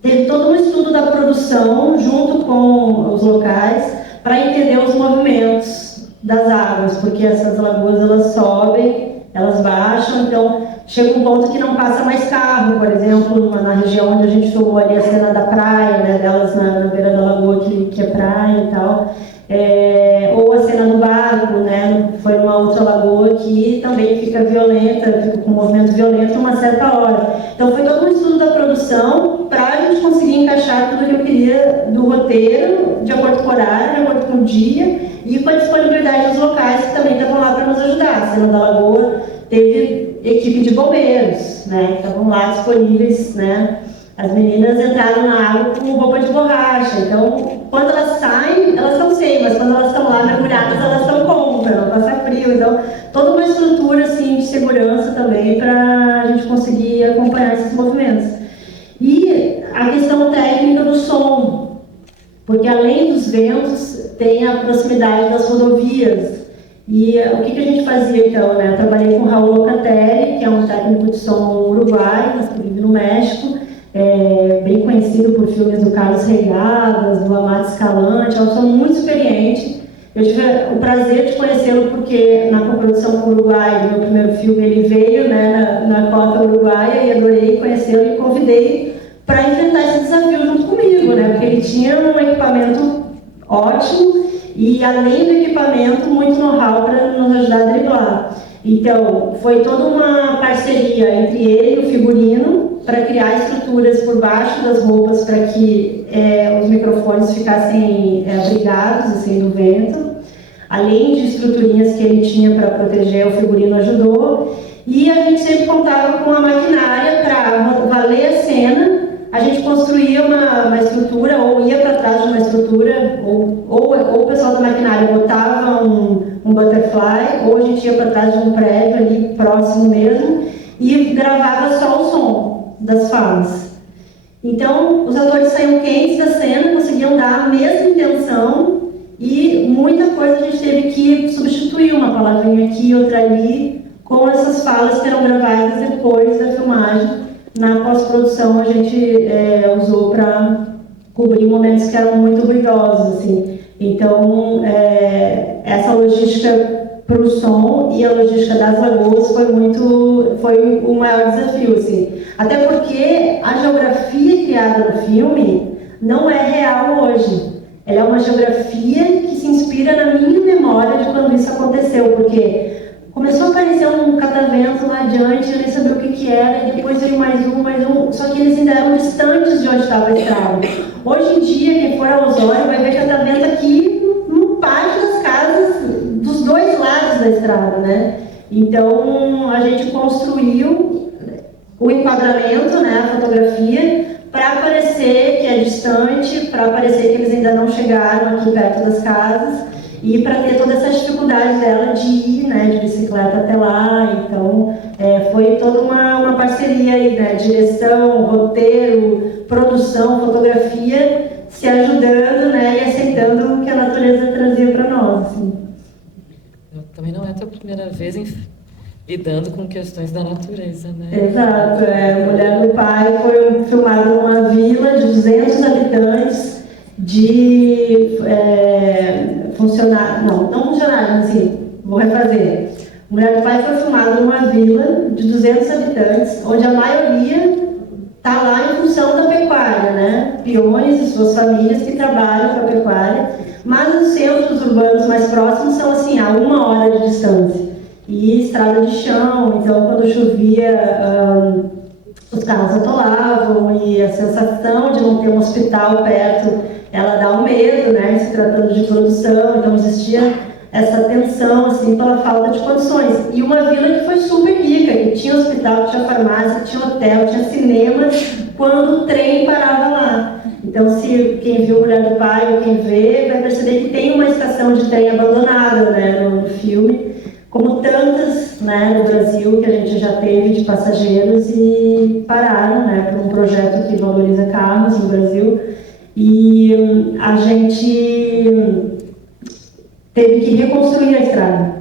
teve todo um estudo da produção, junto com os locais, para entender os movimentos das águas, porque essas lagoas, elas sobem, elas baixam, então chega um ponto que não passa mais carro, por exemplo, na região onde a gente filmou ali a cena da praia, né, delas na beira da lagoa, que é praia e tal, ou a cena do barco, né, foi numa outra lagoa que também fica violenta, fica com um movimento violento uma certa hora. Então foi todo um estudo da produção para a gente conseguir encaixar tudo que eu queria do roteiro, de acordo com o horário, de acordo com o dia, e com a disponibilidade dos locais que também estavam lá para nos ajudar. A cena da lagoa teve equipe de bombeiros, né, que estavam lá disponíveis, né. As meninas entraram na água com roupa de borracha, então quando elas saem, elas estão sem, mas quando elas estão lá mergulhadas, elas estão com, para não passar frio. Então, toda uma estrutura assim, de segurança também para a gente conseguir acompanhar esses movimentos. E a questão técnica do som, porque além dos ventos, tem a proximidade das rodovias. E o que a gente fazia então, né? Eu trabalhei com o Raul Locatelli, que é um técnico de som uruguaio, mas que vive no México, bem conhecido por filmes do Carlos Regadas, do Amado Escalante, é um som muito experiente, Eu tive o prazer de conhecê-lo porque na coprodução com o Uruguai, do meu primeiro filme, ele veio, né, na cota uruguaia, e adorei conhecê-lo e convidei para enfrentar esse desafio junto comigo, né, porque ele tinha um equipamento ótimo e, além do equipamento, muito know-how para nos ajudar a driblar. Então, foi toda uma parceria entre ele e o figurino para criar estruturas por baixo das roupas para que os microfones ficassem abrigados assim, do vento. Além de estruturinhas que ele tinha para proteger, o figurino ajudou. E a gente sempre contava com a maquinária para valer a cena. A gente construía uma estrutura, ou ia para trás de uma estrutura, ou o pessoal da maquinária botava um butterfly, ou a gente ia para trás de um prédio ali próximo mesmo e gravava só o som das falas. Então, os atores saíam quentes da cena, conseguiam dar a mesma intenção e muita coisa a gente teve que substituir, uma palavrinha aqui, outra ali, com essas falas que eram gravadas depois da filmagem. Na pós-produção a gente usou para cobrir momentos que eram muito ruidosos, assim. Então, essa logística para o som e a logística das lagoas foi o maior desafio, assim. Até porque a geografia criada no filme não é real hoje. Ela é uma geografia que se inspira na minha memória de quando isso aconteceu, porque começou a aparecer um catavento lá adiante, eu nem sabia o que era, e depois veio mais um, só que eles ainda eram distantes de onde estava a estrada. Hoje em dia, quem for a Osório vai ver catavento aqui no pátio das casas, dos dois lados da estrada, né? Então, a gente construiu o enquadramento, né, a fotografia, para parecer que é distante, para parecer que eles ainda não chegaram aqui perto das casas, e para ter toda essa dificuldade dela de ir, né, de bicicleta até lá. Então, foi toda uma parceria aí, né, direção, roteiro, produção, fotografia, se ajudando, né, e aceitando o que a natureza trazia para nós. Assim. Também não é a tua primeira vez lidando com questões da natureza, né? Exato, Mulher do Pai foi filmado numa vila de 200 habitantes, de funcionários, não funcionários, assim, vou refazer. Mulher do Pai foi filmado numa vila de 200 habitantes, onde a maioria está lá em função da pecuária, né? Peões e suas famílias que trabalham com a pecuária, mas os centros urbanos mais próximos são assim, a 1 hora de distância. E estrada de chão, então quando chovia os carros atolavam, e a sensação de não ter um hospital perto, ela dá um medo, né, se tratando de produção, então existia essa tensão, assim, pela falta de condições. E uma vila que foi super rica, que tinha hospital, tinha farmácia, tinha hotel, tinha cinema, quando o trem parava lá. Então, se quem viu Mulher do Pai ou quem vê, vai perceber que tem uma estação de trem abandonada, né, no filme, como tantas, né, no Brasil, que a gente já teve de passageiros e pararam, né, por um projeto que valoriza carros no Brasil. E a gente teve que reconstruir a estrada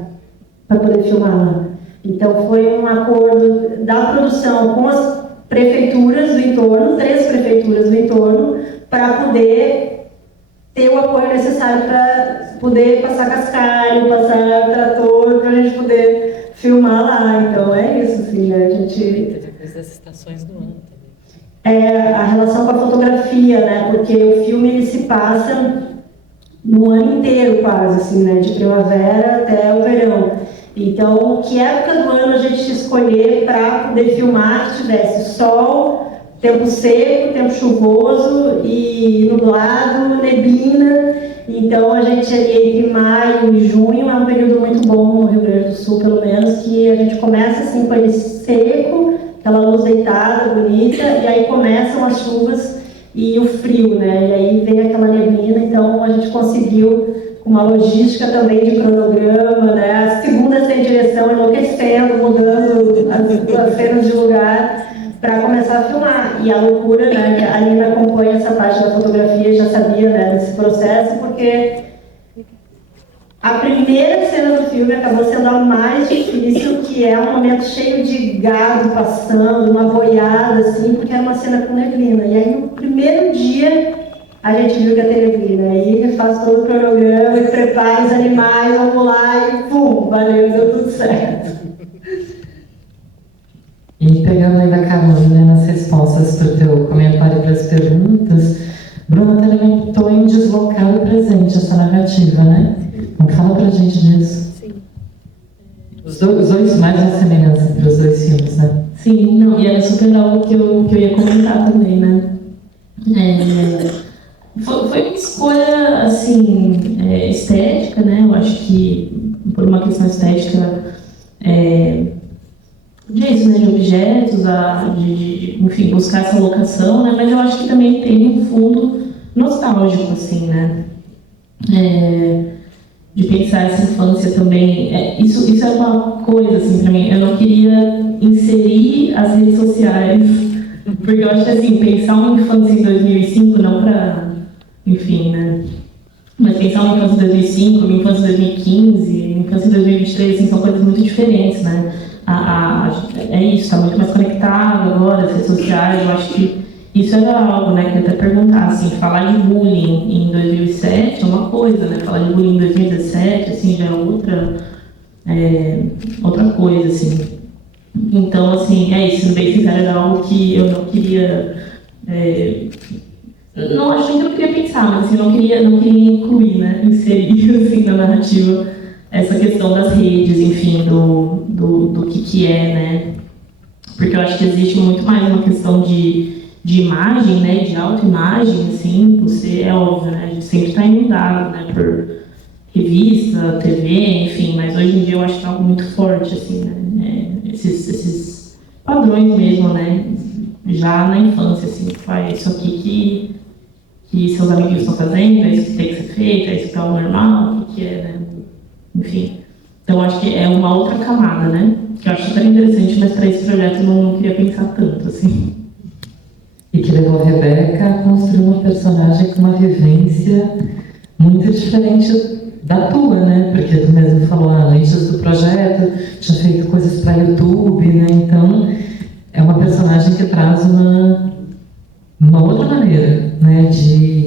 para poder filmar lá. Então foi um acordo da produção com as prefeituras do entorno, 3 prefeituras do entorno, para poder ter o apoio necessário para poder passar cascalho, passar trator, para a gente poder filmar lá. Então é isso, assim, né? A gente... Depois das estações do ano também. A relação com a fotografia, né? Porque o filme ele se passa no ano inteiro quase, assim, né? De primavera até o verão. Então, que época do ano a gente escolher para poder filmar que tivesse sol, tempo seco, tempo chuvoso e nublado, neblina. Então, a gente ali entre maio e junho é um período muito bom no Rio Grande do Sul, pelo menos, que a gente começa assim com ele seco, aquela luz deitada, bonita, e aí começam as chuvas e o frio, né? E aí vem aquela neblina, então a gente conseguiu, com uma logística também de cronograma, né? As segundas sem direção, enlouquecendo, mudando as cenas de lugar para começar a filmar. E a loucura, né? Que a Alina acompanha essa parte da fotografia e já sabia, né, desse processo, porque a primeira cena do filme acabou sendo a mais difícil, que é um momento cheio de gado passando, uma boiada, assim, porque era uma cena com neblina. E aí, no primeiro dia, a gente viu que a Telebrina. Aí faz todo o cronograma e prepara os animais, vamos lá e pum, valeu, deu tudo certo. E pegando ainda a carona, né, nas respostas para o teu comentário e para as perguntas, Bruna telementou em deslocar o presente, essa narrativa, né? Então fala pra gente disso. Sim. Os dois, mais uma semelhança entre os dois filmes, né? Sim, não, e era super algo que eu ia comentar também, né? Foi uma escolha, assim, estética, né? Eu acho que por uma questão estética disso, né? De objetos, enfim, buscar essa locação, né? Mas eu acho que também tem um fundo nostálgico, assim, né? De pensar essa infância também. Isso é uma coisa, assim, pra mim. Eu não queria inserir as redes sociais, porque eu acho que, assim, pensar uma infância em 2005, não pra... Enfim, né? Mas pensar uma infância em 2005, uma infância em 2015, uma infância em 2023, assim, são coisas muito diferentes, né? É isso, está muito mais conectado agora, as redes sociais. Eu acho que isso era algo, né, que eu até perguntar, assim, falar de bullying em 2007 é uma coisa, né? Falar de bullying em 2017, assim, já é outra coisa, assim. Então, assim, sendo bem sincero, era algo que eu não queria... não acho que eu não queria pensar, mas assim, eu não queria incluir, né, inserir assim, na narrativa essa questão das redes, enfim, do que é, né? Porque eu acho que existe muito mais uma questão de imagem, né, de autoimagem, assim, é óbvio, né, a gente sempre está inundado, né, por revista, TV, enfim, mas hoje em dia eu acho que é algo muito forte, assim, né, esses padrões mesmo, né, já na infância, assim, isso aqui que seus amigos estão fazendo, é isso que tem que ser feito, é isso que é o normal, o que é, né? Enfim. Então, acho que é uma outra camada, né? Que eu acho super interessante, mas para esse projeto eu não queria pensar tanto, assim. E que levou a Rebeca a construir uma personagem com uma vivência muito diferente da tua, né? Porque tu mesmo falou, antes do projeto, tinha feito coisas para YouTube, né? Então, é uma personagem que traz uma outra maneira, né, de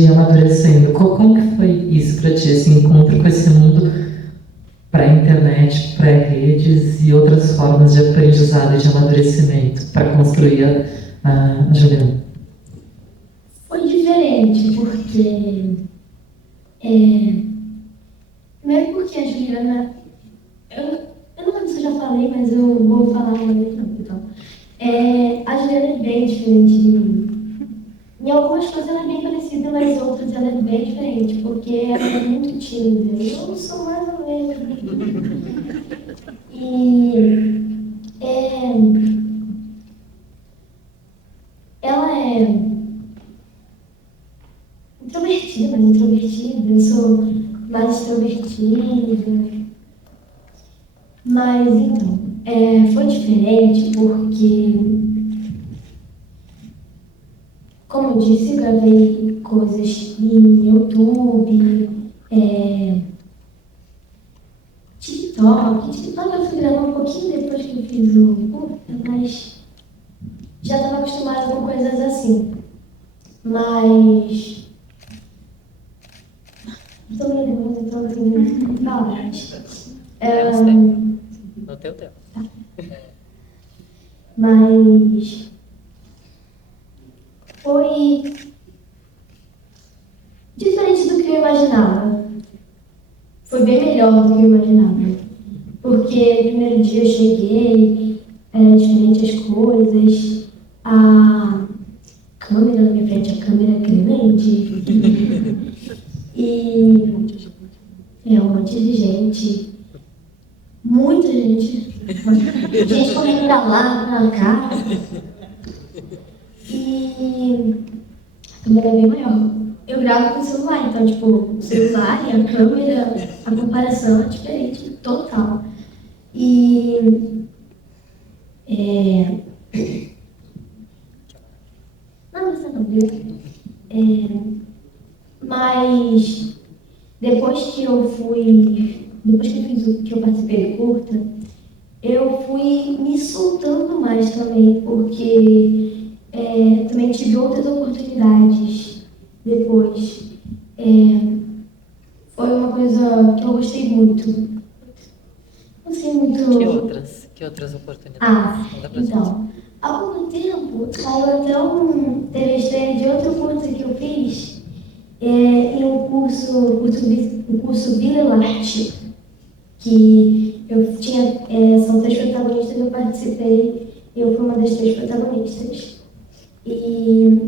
ir amadurecendo. Como que foi isso para ti, esse encontro com esse mundo pré-internet, pré-redes e outras formas de aprendizado e de amadurecimento para construir a Juliana? Foi diferente, porque... primeiro porque a Juliana... Eu não lembro se eu já falei, mas eu vou falar uma vez, então. A Juliana é bem diferente de mim. Em algumas coisas ela é bem parecida, mas outras ela é bem diferente, porque ela é muito tímida. Eu sou mais ou menos. Ela é introvertida, mais introvertida. Eu sou mais extrovertida. Mas, então, foi diferente porque, como eu disse, eu gravei coisas em YouTube, TikTok. TikTok eu fui gravar um pouquinho depois que eu fiz o curta, mas já estava acostumada com coisas assim. Mas... Estou meio nervosa, então assim, No teu tempo. Tá. Mas foi diferente do que eu imaginava. Foi bem melhor do que eu imaginava. Porque no primeiro dia eu cheguei, era diferente as coisas, a câmera na minha frente, a câmera grande. E um monte de gente. Muita gente. Gente correndo pra lá, pra cá. E a câmera é bem maior. Eu gravo com o celular, então, tipo, o celular e a câmera, a comparação é diferente total. Não, você não viu. Mas depois que eu participei do curta, eu fui me soltando mais também, porque também tive outras oportunidades Depois, foi uma coisa que eu gostei muito. Não sei muito... Que outras oportunidades? Conta pra então, há pouco tempo saiu até teve a estreia de outro curso que eu fiz, em um curso Villelart, que eu tinha, são 3 protagonistas, eu participei, eu fui uma das 3 protagonistas. E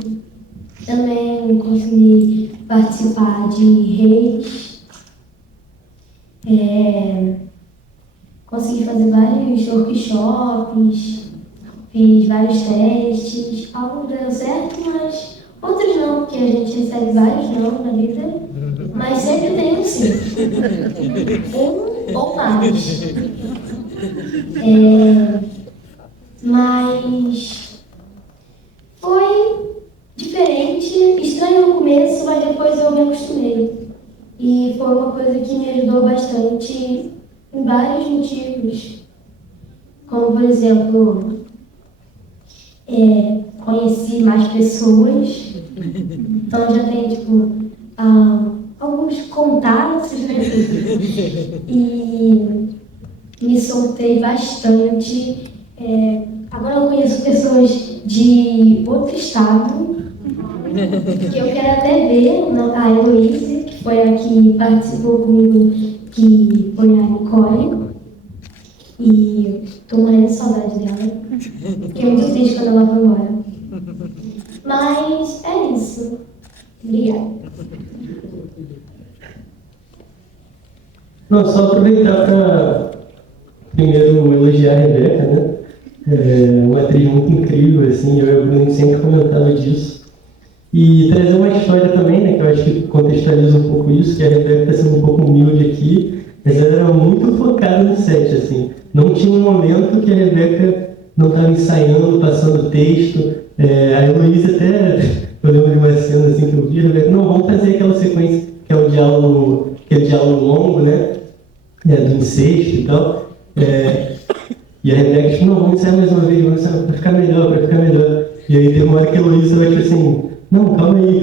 também consegui participar de redes, consegui fazer vários workshops, fiz vários testes, alguns deram certo, mas outros não, porque a gente recebe vários não na vida, mas sempre tem um sim, um ou mais. Mas foi diferente, estranho no começo, mas depois eu me acostumei. E foi uma coisa que me ajudou bastante em vários motivos. Como, por exemplo, conheci mais pessoas. Então já tem, tipo, alguns contatos, né? E me soltei bastante. Agora eu conheço pessoas de outro estado, que eu quero até ver, a Heloísa, que foi a que participou comigo, que foi a Nicole, e estou morrendo de saudade dela. Fiquei muito triste quando ela foi embora. Mas é isso. Obrigada. Não, só aproveitar para primeiro elogiar a Rebeca, né? Uma atriz muito incrível, assim, eu e o Bruno sempre comentava disso. E trazer uma história também, né, que eu acho que contextualiza um pouco isso, que a Rebeca está sendo um pouco humilde aqui, mas ela era muito focada no set, assim. Não tinha um momento que a Rebeca não estava ensaiando, passando texto. A Heloísa até, eu lembro de uma cena assim, que eu vi, a Rebeca, não, vamos fazer aquela sequência, que é o diálogo, longo, né, do incesto e tal. E a Rebeca disse, não, vamos ensaiar mais uma vez, vamos ensaiar, para ficar melhor. E aí tem uma hora que a Heloísa vai tipo assim, não, calma aí.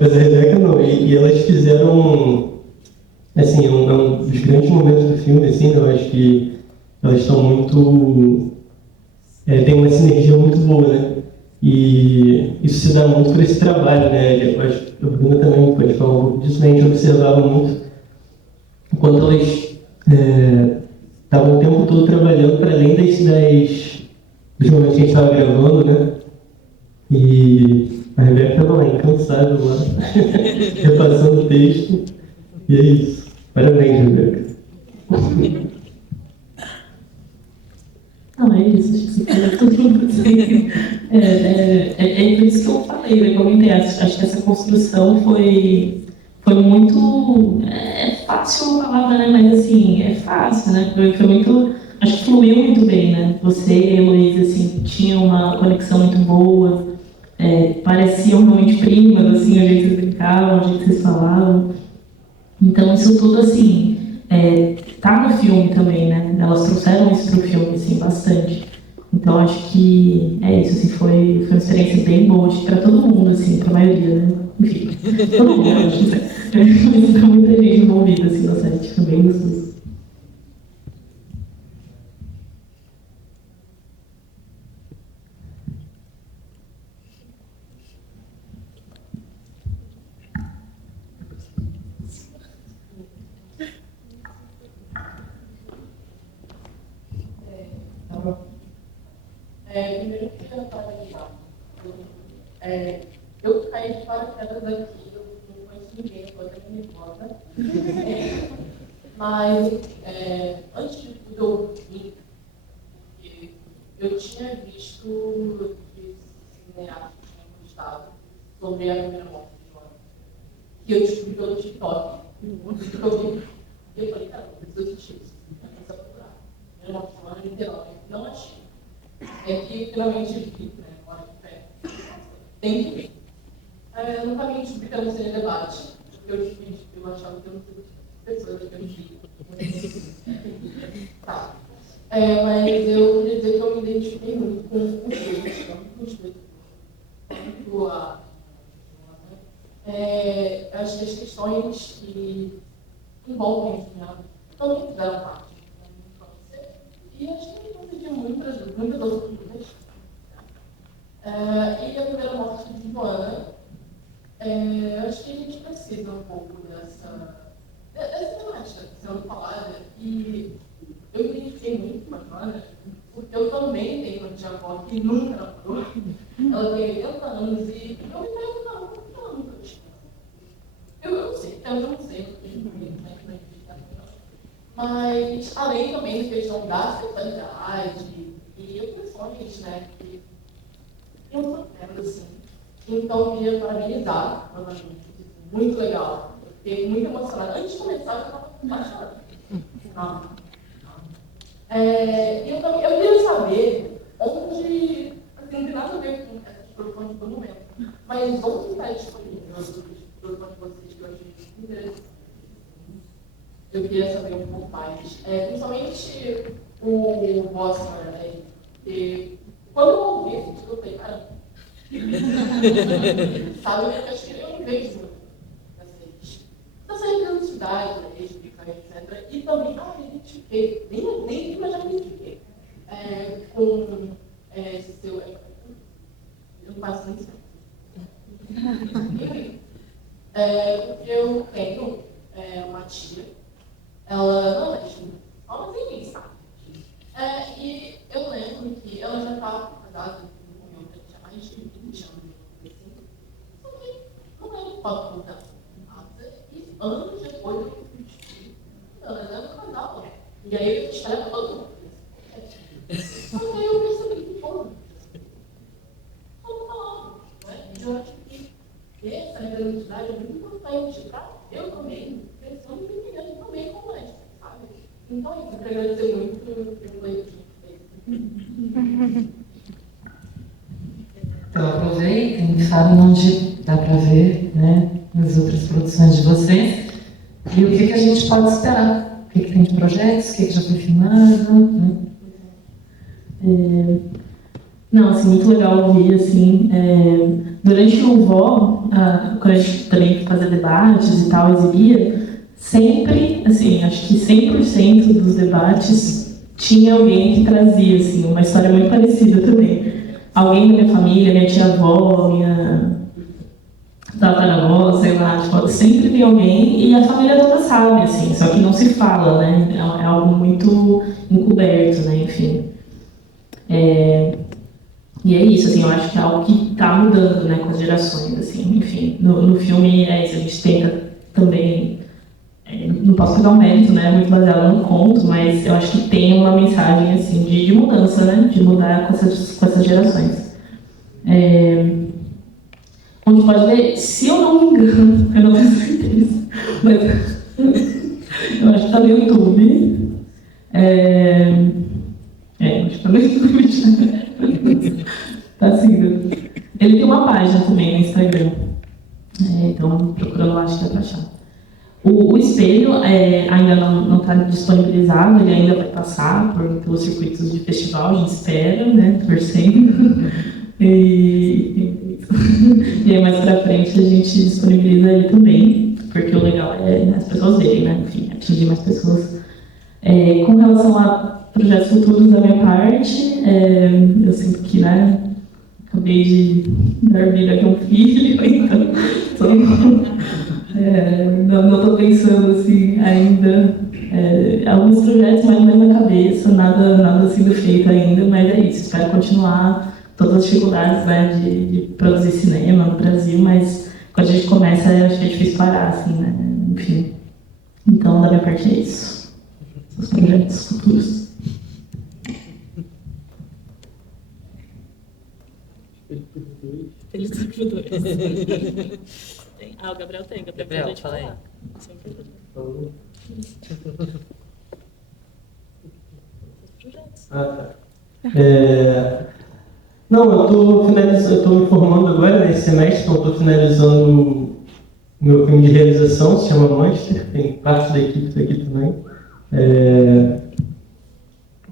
Mas a Rebeca não, e elas fizeram, assim, um dos grandes momentos do filme, assim, eu acho que elas estão muito, tem uma sinergia muito boa, né? E isso se dá muito por esse trabalho, né? Eu acho que o Bruno também pode falar um pouco disso, né? A gente observava muito o quanto elas estavam o tempo todo trabalhando para além dos momentos que a gente estava gravando, né? E a Rebeca estava lá, incansável lá, repassando o texto. E é isso. Parabéns, Rebeca. Não, é isso, acho que você falou tudo. Assim. É por isso que eu falei, né? Comentei, acho que essa construção foi muito. É fácil a palavra, né? Mas assim, é fácil, né? Foi muito. Acho que fluiu muito bem, né? Você e a Heloísa, assim, tinham uma conexão muito boa, pareciam realmente primas, assim, o jeito que vocês brincavam, o jeito que vocês falavam. Então, isso tudo, assim, tá no filme também, né? Elas trouxeram isso pro filme, assim, bastante. Então, acho que é isso, assim, foi uma experiência bem boa, acho que pra todo mundo, assim, pra maioria, né? Enfim, todo mundo, acho que tá muita gente envolvida, assim, no set, foi bem gostoso. Primeiro eu queria parabenizar. Eu caí de paraquedas aqui, eu não conheço ninguém, eu até me importa. Mas antes de tudo eu tinha visto que cineastas tinham postado sobre a primeira morte de Joana, que eu descobri pelo TikTok. E eu falei, cara, eu preciso assistir isso. Eu preciso procurar. Primeira morte de Joana, literalmente, não achei. Que finalmente vi, né? Agora de pé. Tem que ver. No caminho descobri que eu não seria debate, porque eu achava que eu não seria pessoas que eu vi. Tá. Mas eu queria dizer que eu me identifiquei muito com os dois, muito a acho que as questões que envolvem o cinema também fizeram parte da minha infância. E acho que eu consegui muitas outras coisas. E a primeira morte de Joana, acho que a gente precisa um pouco dessa temática sendo falada. E eu me identifiquei muito com a Joana, porque eu também tenho uma tia-avó que nunca namorou. Ela tem 80 anos e eu me pergunto, eu não sei, mas além também da questão da sexualidade e opressões, né, que eu não lembro assim. Então, eu queria parabenizar, novamente, muito legal. Eu fiquei muito emocionada. Antes de começar, eu estava apaixonada. Eu queria saber onde, assim, não tem nada a ver com essas produções do momento, mas onde está disponível as produções de vocês que eu achei interessante. Eu queria saber um pouco mais, principalmente o vosso, né? E quando eu ouvi esse título, eu falei, caramba. Sabe, eu acho que eu não vejo essa representatividade lésbica, etc. E também, me identifiquei, nem mas já me identifiquei com esse seu. Eu não faço nem isso. Enfim, porque eu tenho uma tia, ela não é lésbica, mas enfim, sabe? E eu lembro que ela já estava casada com meu pai, já mais de 20 anos. Só que não era foto com ela. E anos depois eu fui descobrir que ela era casal. E aí eu escrevo todo mundo. Mas aí eu percebi que foi. Como falava, né? E eu acho que essa representatividade é muito importante para eu também, pensando em entender também como é, sabe? Então, eu quero agradecer muito pelo leitor. Então, aproveitem e falem onde dá para ver, né, as outras produções de vocês e o que a gente pode esperar, o que tem de projetos, o que já foi filmado, né? Não, assim, muito legal ouvir, assim, durante o VO, quando a gente também fazia debates e tal, exibia, sempre, assim, acho que 100% dos debates tinha alguém que trazia, assim, uma história muito parecida também. Alguém da minha família, minha tia-avó, minha tataravó, sei lá, tipo, sempre tem alguém e a família toda sabe, assim, só que não se fala, né? É algo muito encoberto, né? Enfim. E é isso, assim, eu acho que é algo que está mudando, né, com as gerações, assim, enfim. No filme é isso, a gente tenta também, não posso pegar o mérito, né, muito baseado no conto, mas eu acho que tem uma mensagem, assim, de mudança, né, de mudar com essas gerações. Onde pode ver, se eu não me engano, eu não tenho certeza, mas eu acho que está no YouTube. Acho que está no YouTube. Tá assim. Ele tem uma página também no Instagram. Então, procurando lá, acho que dá pra achar. O espelho ainda não está disponibilizado, ele ainda vai passar pelos circuitos de festival, a gente espera, né, torcendo. E aí mais pra frente a gente disponibiliza ele também, porque o legal é as pessoas verem, né, enfim, atingir mais pessoas. Com relação a projetos futuros da minha parte, eu sinto que, né, acabei de dar vida aqui a um filho, então não estou pensando assim ainda. Alguns projetos mais na cabeça, nada sendo feito ainda, mas é isso. Espero continuar todas as dificuldades, né, de produzir cinema no Brasil, mas quando a gente começa, acho que é difícil parar, assim, né? Enfim. Então, da minha parte é isso. Os projetos futuros. Feliz Ano Novo. O Gabriel tem. Gabriel, fala aí. Tá. Não, eu estou me formando agora nesse semestre, então estou finalizando o meu filme de realização, se chama Monster, tem parte da equipe aqui também. É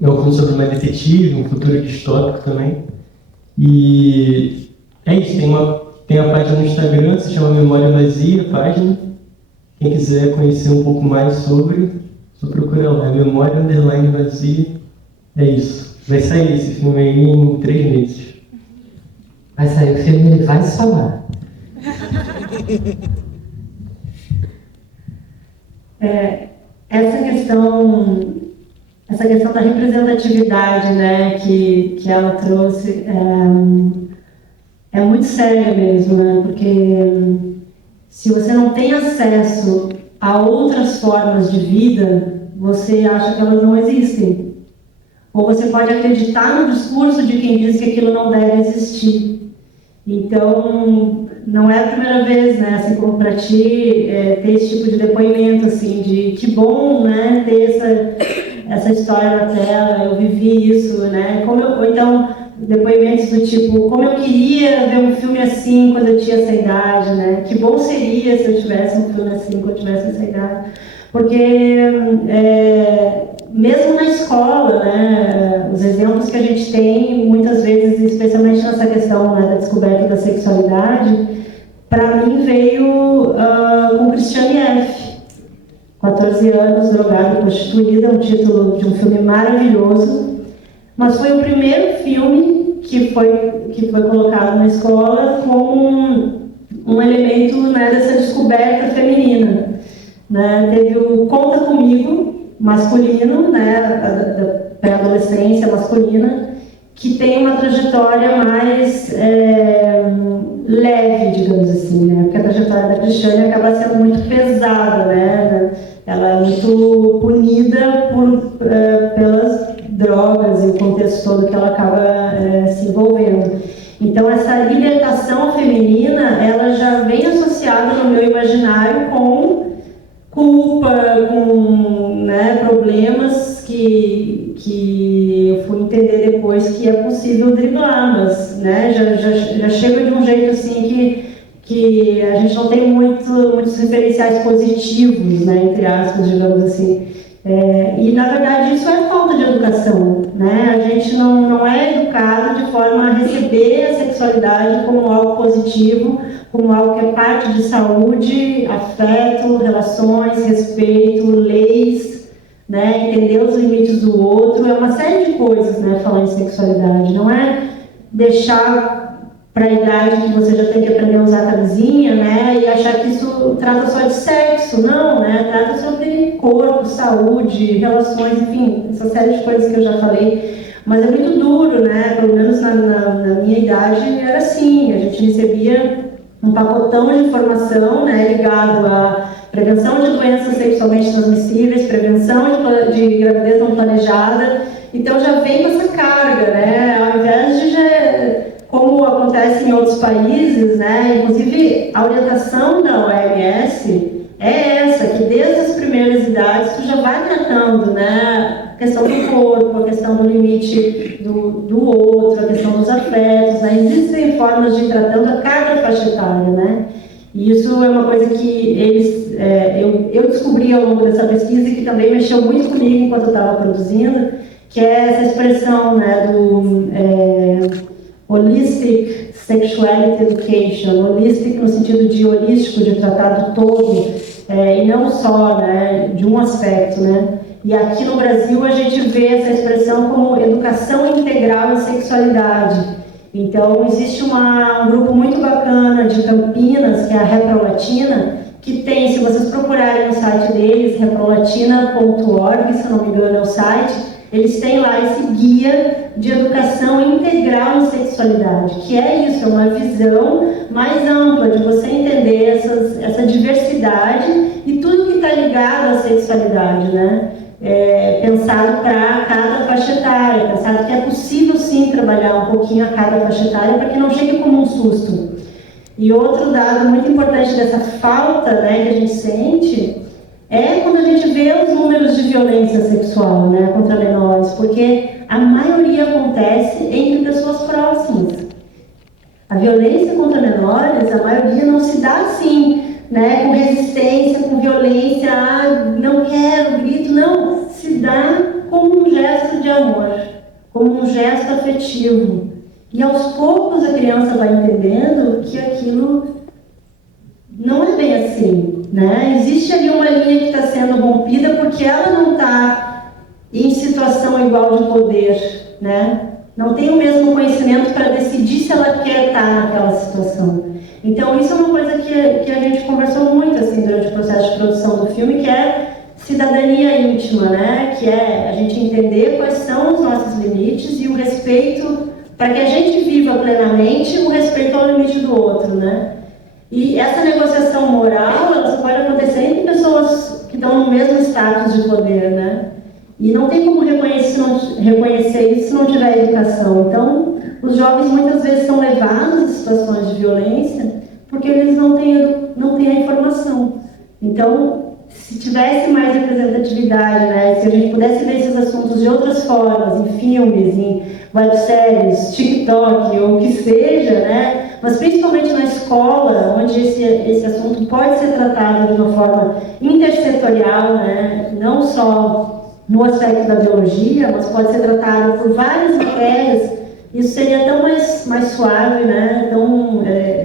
um filme sobre uma detetive, um futuro distópico também. E é isso, tem uma Tem a página no Instagram, se chama Memória Vazia, a página. Quem quiser conhecer um pouco mais sobre, só procura lá, Memória_Vazia. É isso. Vai sair esse filme aí em 3 meses. Vai sair o filme, ele vai se falar. Essa questão da representatividade, né, que ela trouxe, é muito séria mesmo, né, porque se você não tem acesso a outras formas de vida, você acha que elas não existem. Ou você pode acreditar no discurso de quem diz que aquilo não deve existir. Então, não é a primeira vez, né, assim como para ti, ter esse tipo de depoimento, assim, de que bom, né, ter essa história na tela, eu vivi isso, né, ou então depoimentos do tipo, como eu queria ver um filme assim quando eu tinha essa idade, né, que bom seria se eu tivesse um filme assim quando eu tivesse essa idade, porque mesmo na escola, né, os exemplos que a gente tem, muitas vezes, especialmente nessa questão, né, da descoberta da sexualidade, para mim veio com Christiane F. 14 anos, drogada e prostituída, um título de um filme maravilhoso, mas foi o primeiro filme que foi colocado na escola como um elemento, né, dessa descoberta feminina. Né? Teve o Conta Comigo, masculino, né, da pré-adolescência masculina, que tem uma trajetória mais leve, digamos assim, né? Porque a trajetória da Christiane acaba sendo muito pesada, né? Ela é muito punida pelas drogas e o contexto todo que ela acaba se envolvendo. Então, essa libertação feminina, ela já vem associada no meu imaginário com culpa, com, né, problemas que eu fui entender depois que é possível driblar, mas, né, já chega de um jeito assim que a gente não tem muitos referenciais positivos, né, entre aspas, digamos assim. E, na verdade, isso é falta de educação, né? A gente não é educado de forma a receber a sexualidade como algo positivo, como algo que é parte de saúde, afeto, relações, respeito, leis, né? Entender os limites do outro, é uma série de coisas, né? Falar em sexualidade, não é deixar para a idade que você já tem que aprender a usar camisinha, né, e achar que isso trata só de sexo, não, né, trata sobre corpo, saúde, relações, enfim, essa série de coisas que eu já falei, mas é muito duro, né, pelo menos na minha idade era assim, a gente recebia um pacotão de informação, né, ligado à prevenção de doenças sexualmente transmissíveis, prevenção de gravidez não planejada, então já vem com essa carga, né, ao invés de como acontece em outros países, né? Inclusive a orientação da OMS é essa, que desde as primeiras idades tu já vai tratando, né? A questão do corpo, a questão do limite do outro, a questão dos afetos, né? Existem formas de ir tratando a cada faixa etária, né? E isso é uma coisa que eu descobri ao longo dessa pesquisa e que também mexeu muito comigo enquanto eu estava produzindo, que é essa expressão, né, do Holistic Sexuality Education, holistic no sentido de holístico, de tratar do todo, e não só, né, de um aspecto, né? E aqui no Brasil a gente vê essa expressão como educação integral em sexualidade. Então existe um grupo muito bacana de Campinas, que é a Reprolatina, que tem, se vocês procurarem no site deles, reprolatina.org, se não me engano é o site, eles têm lá esse guia de educação integral em sexualidade, que é isso, é uma visão mais ampla de você entender essa diversidade e tudo que está ligado à sexualidade, né? Pensado para cada faixa etária, pensado que é possível sim trabalhar um pouquinho a cada faixa etária para que não chegue como um susto. E outro dado muito importante dessa falta, né, que a gente sente é quando a gente vê os números de violência sexual, né, contra menores, porque a maioria acontece entre pessoas próximas. A violência contra menores, a maioria não se dá assim, né, com resistência, com violência, não quero, grito, não, se dá como um gesto de amor, como um gesto afetivo. E aos poucos a criança vai entendendo que aquilo não é bem assim, né? Existe ali uma linha que está sendo rompida porque ela não está em situação igual de poder, né? Não tem o mesmo conhecimento para decidir se ela quer estar naquela situação. Então isso é uma coisa que a gente conversou muito assim durante o processo de produção do filme, que é cidadania íntima, né? Que é a gente entender quais são os nossos limites e o respeito, para que a gente viva plenamente o respeito ao limite do outro, né? E essa negociação moral, ela só pode acontecer entre pessoas que estão no mesmo status de poder, né? E não tem como reconhecer isso se não tiver educação. Então, os jovens muitas vezes são levados a situações de violência porque eles não têm a informação. Então, se tivesse mais representatividade, né? Se a gente pudesse ver esses assuntos de outras formas, em filmes, em webséries, TikTok, ou o que seja, né? Mas principalmente na escola, onde esse assunto pode ser tratado de uma forma intersetorial, né? Não só no aspecto da biologia, mas pode ser tratado por várias matérias, isso seria tão mais suave, né?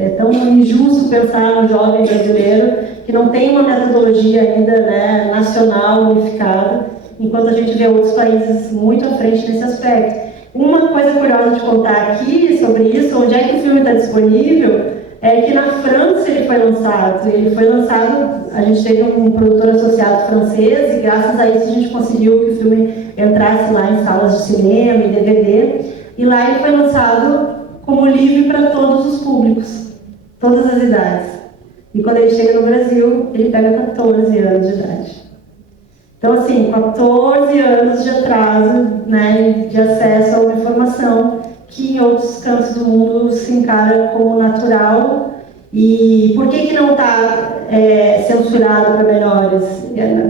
É tão injusto pensar no jovem brasileiro que não tem uma metodologia ainda, né, nacional unificada, enquanto a gente vê outros países muito à frente nesse aspecto. Uma coisa curiosa de contar aqui sobre isso, onde é que o filme está disponível, é que na França ele foi lançado. Ele foi lançado, a gente teve um produtor associado francês e graças a isso a gente conseguiu que o filme entrasse lá em salas de cinema e DVD. E lá ele foi lançado como livre para todos os públicos, todas as idades. E quando ele chega no Brasil, ele pega 14 anos de idade. Então, assim, 14 anos de atraso, né, de acesso a uma informação que em outros cantos do mundo se encara como natural. E por que não está censurado para menores?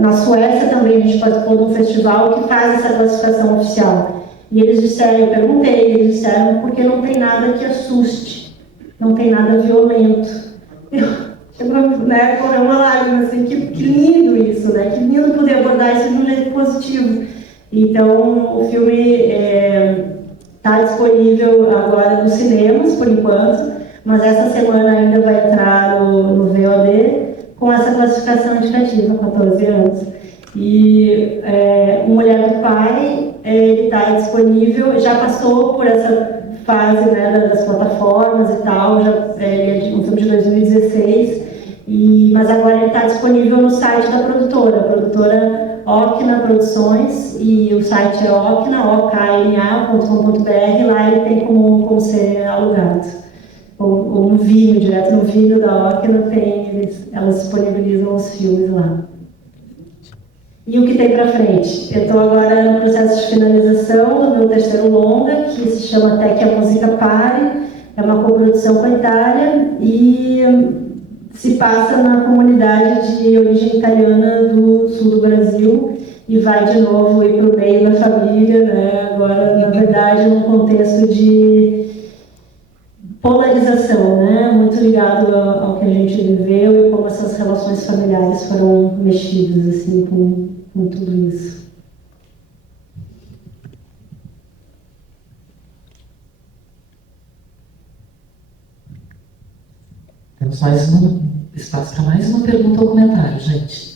Na Suécia também a gente participou de um festival que faz essa classificação oficial. E eles disseram, eu perguntei, eles disseram porque não tem nada que assuste, não tem nada violento. Chegou, né, correu uma lágrima, assim, que lindo isso, né? Que lindo poder abordar isso de um jeito positivo. Então, o filme está disponível agora nos cinemas, por enquanto, mas essa semana ainda vai entrar no VOD com essa classificação indicativa, 14 anos. E O Mulher do Pai, ele está disponível, já passou por essa fase, né, das plataformas e tal, ele é um filme de 2016, mas agora ele está disponível no site da produtora, a produtora Okna Produções, e o site é okna.com.br, lá ele tem como ser alugado. Ou no Vimeo, direto no Vimeo da Okna, elas disponibilizam os filmes lá. E o que tem para frente? Eu estou agora no processo de finalização do meu terceiro longa, que se chama Até que a Música Pare, é uma coprodução com a Itália e se passa na comunidade de origem italiana do sul do Brasil e vai de novo para o meio da família, né? Agora, na verdade, num contexto de polarização, né? Muito ligado ao que a gente viveu e como essas relações familiares foram mexidas assim, com tudo isso. Temos mais espaço para mais uma pergunta ou comentário, gente.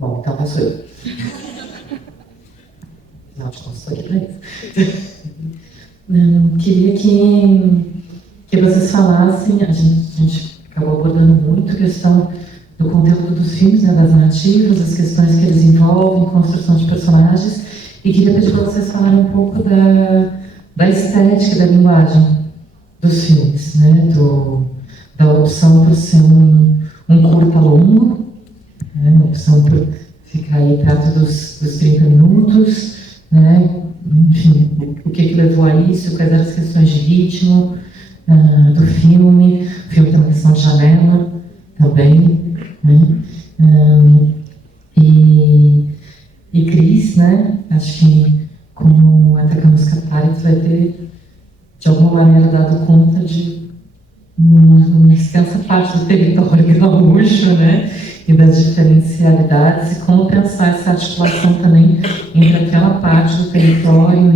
Bom, então passo eu. Não, acho que não estou aqui para isso. Queria que vocês falassem, a gente acabou abordando muito a questão do conteúdo dos filmes, né, das narrativas, as questões que eles envolvem, construção de personagens, e queria pedir para vocês falarem um pouco da estética, da linguagem dos filmes, né, da opção por ser um curta longo, né, uma opção por ficar aí perto dos 30 minutos, né, enfim, o que levou a isso, quais eram as questões de ritmo do filme. O filme tem uma questão de janela também, né? E Cris, né? Acho que como Até que a Música Pare, tu vai ter de alguma maneira, dado conta de uma extensa parte do território gaúcho, né? E das diferencialidades, e como pensar essa articulação também entre aquela parte do território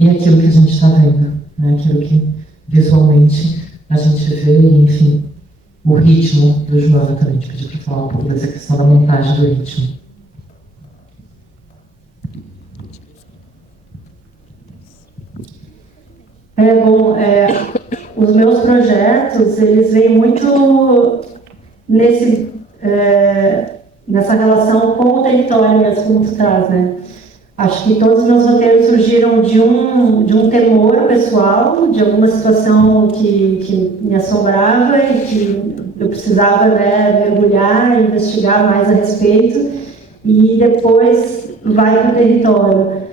e aquilo que a gente está vendo, né? Aquilo que visualmente a gente vê, e, enfim, o ritmo do Joana também, te pedi para falar um pouco dessa questão da montagem do ritmo. Os meus projetos, eles vêm muito nessa relação com o território mesmo, como tu traz, né? Acho que todos os meus roteiros surgiram de um temor pessoal, de alguma situação que me assombrava e que eu precisava, né, mergulhar e investigar mais a respeito, e depois vai para o território.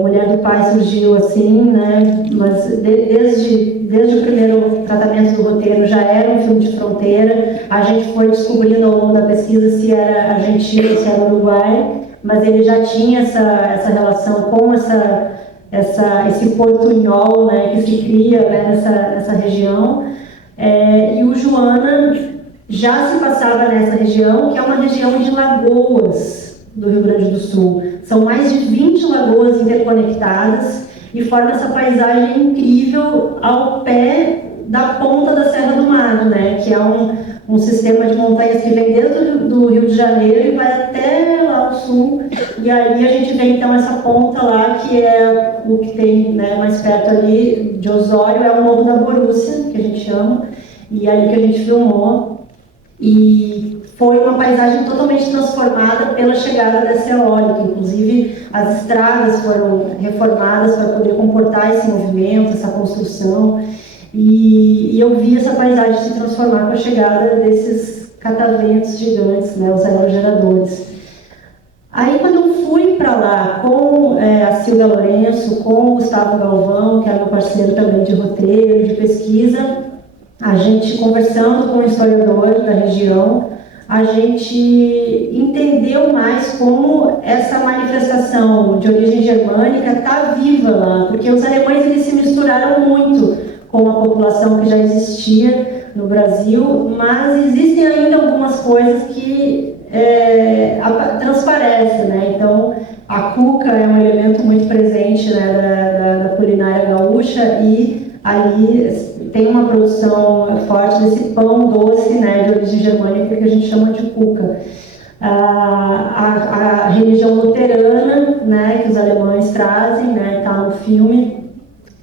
Mulher do Pai surgiu assim, né, mas desde o primeiro tratamento do roteiro já era um filme de fronteira. A gente foi descobrindo ao longo da pesquisa se era argentino ou se era uruguai, mas ele já tinha essa relação com esse portunhol, né, que se cria, né, nessa região. E o Joana já se passava nessa região, que é uma região de lagoas do Rio Grande do Sul. São mais de 20 lagoas interconectadas e forma essa paisagem incrível ao pé da ponta da Serra do Mar, né, que é um sistema de montanhas que vem dentro do Rio de Janeiro e vai até lá ao sul, e ali a gente vê então essa ponta lá, que é o que tem, né, mais perto ali de Osório, é o Morro da Borússia, que a gente chama, e é ali que a gente filmou, e foi uma paisagem totalmente transformada pela chegada dessa eólica. Inclusive as estradas foram reformadas para poder comportar esse movimento, essa construção. E eu vi essa paisagem se transformar com a chegada desses cataventos gigantes, né, os aerogeradores. Aí, quando eu fui para lá com a Silvia Lourenço, com o Gustavo Galvão, que era meu parceiro também de roteiro, de pesquisa, a gente conversando com o historiador da região, a gente entendeu mais como essa manifestação de origem germânica está viva lá, porque os alemães eles se misturaram muito com a população que já existia no Brasil, mas existem ainda algumas coisas que transparecem, né? Então, a cuca é um elemento muito presente, né, da culinária gaúcha, e ali tem uma produção forte desse pão doce, né, de origem germânica, que a gente chama de cuca. A religião luterana, né, que os alemães trazem, né, está no filme,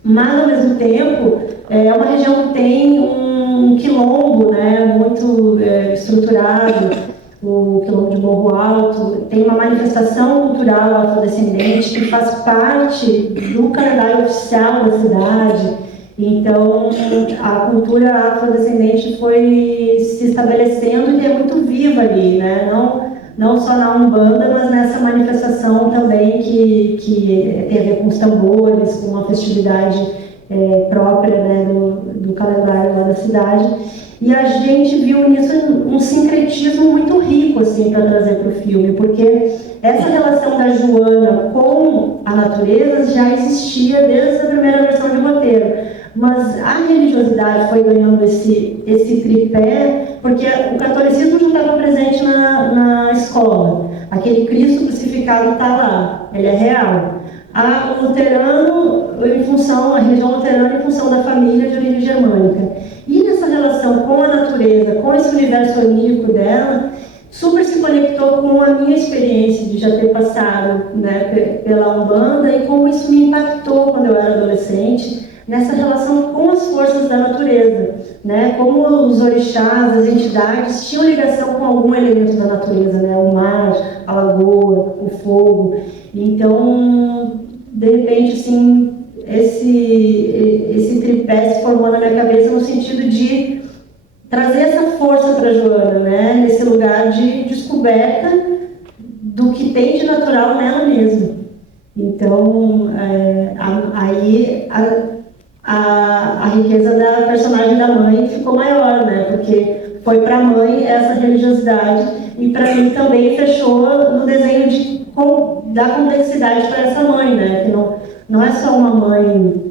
mas ao mesmo tempo é uma região que tem um quilombo, né, muito estruturado, o quilombo de Morro Alto, tem uma manifestação cultural afrodescendente que faz parte do calendário oficial da cidade. Então, a cultura afrodescendente foi se estabelecendo e é muito viva ali, né? Não só na Umbanda, mas nessa manifestação também que tem a ver com os tambores, com uma festividade própria, né, do calendário lá da cidade. E a gente viu nisso um sincretismo muito rico, assim, para trazer para o filme, porque essa relação da Joana com a natureza já existia desde a primeira versão de roteiro. Mas a religiosidade foi ganhando esse tripé, porque o catolicismo já estava presente na escola. Aquele Cristo crucificado está lá, ele é real. O luterano, a religião luterana em função da família de origem germânica. E nessa relação com a natureza, com esse universo onírico dela, super se conectou com a minha experiência de já ter passado, né, pela Umbanda, e como isso me impactou quando eu era adolescente, nessa relação com as forças da natureza, né? Como os orixás, as entidades tinham ligação com algum elemento da natureza, né? O mar, a lagoa, o fogo. Então, de repente, assim, esse tripé se formou na minha cabeça no sentido de trazer essa força para a Joana, né? Nesse lugar de descoberta do que tem de natural nela mesma. Então, aí a riqueza da personagem da mãe ficou maior, né? Porque foi para a mãe essa religiosidade, e para mim também fechou no desenho dar complexidade para essa mãe, né? Que não é só uma mãe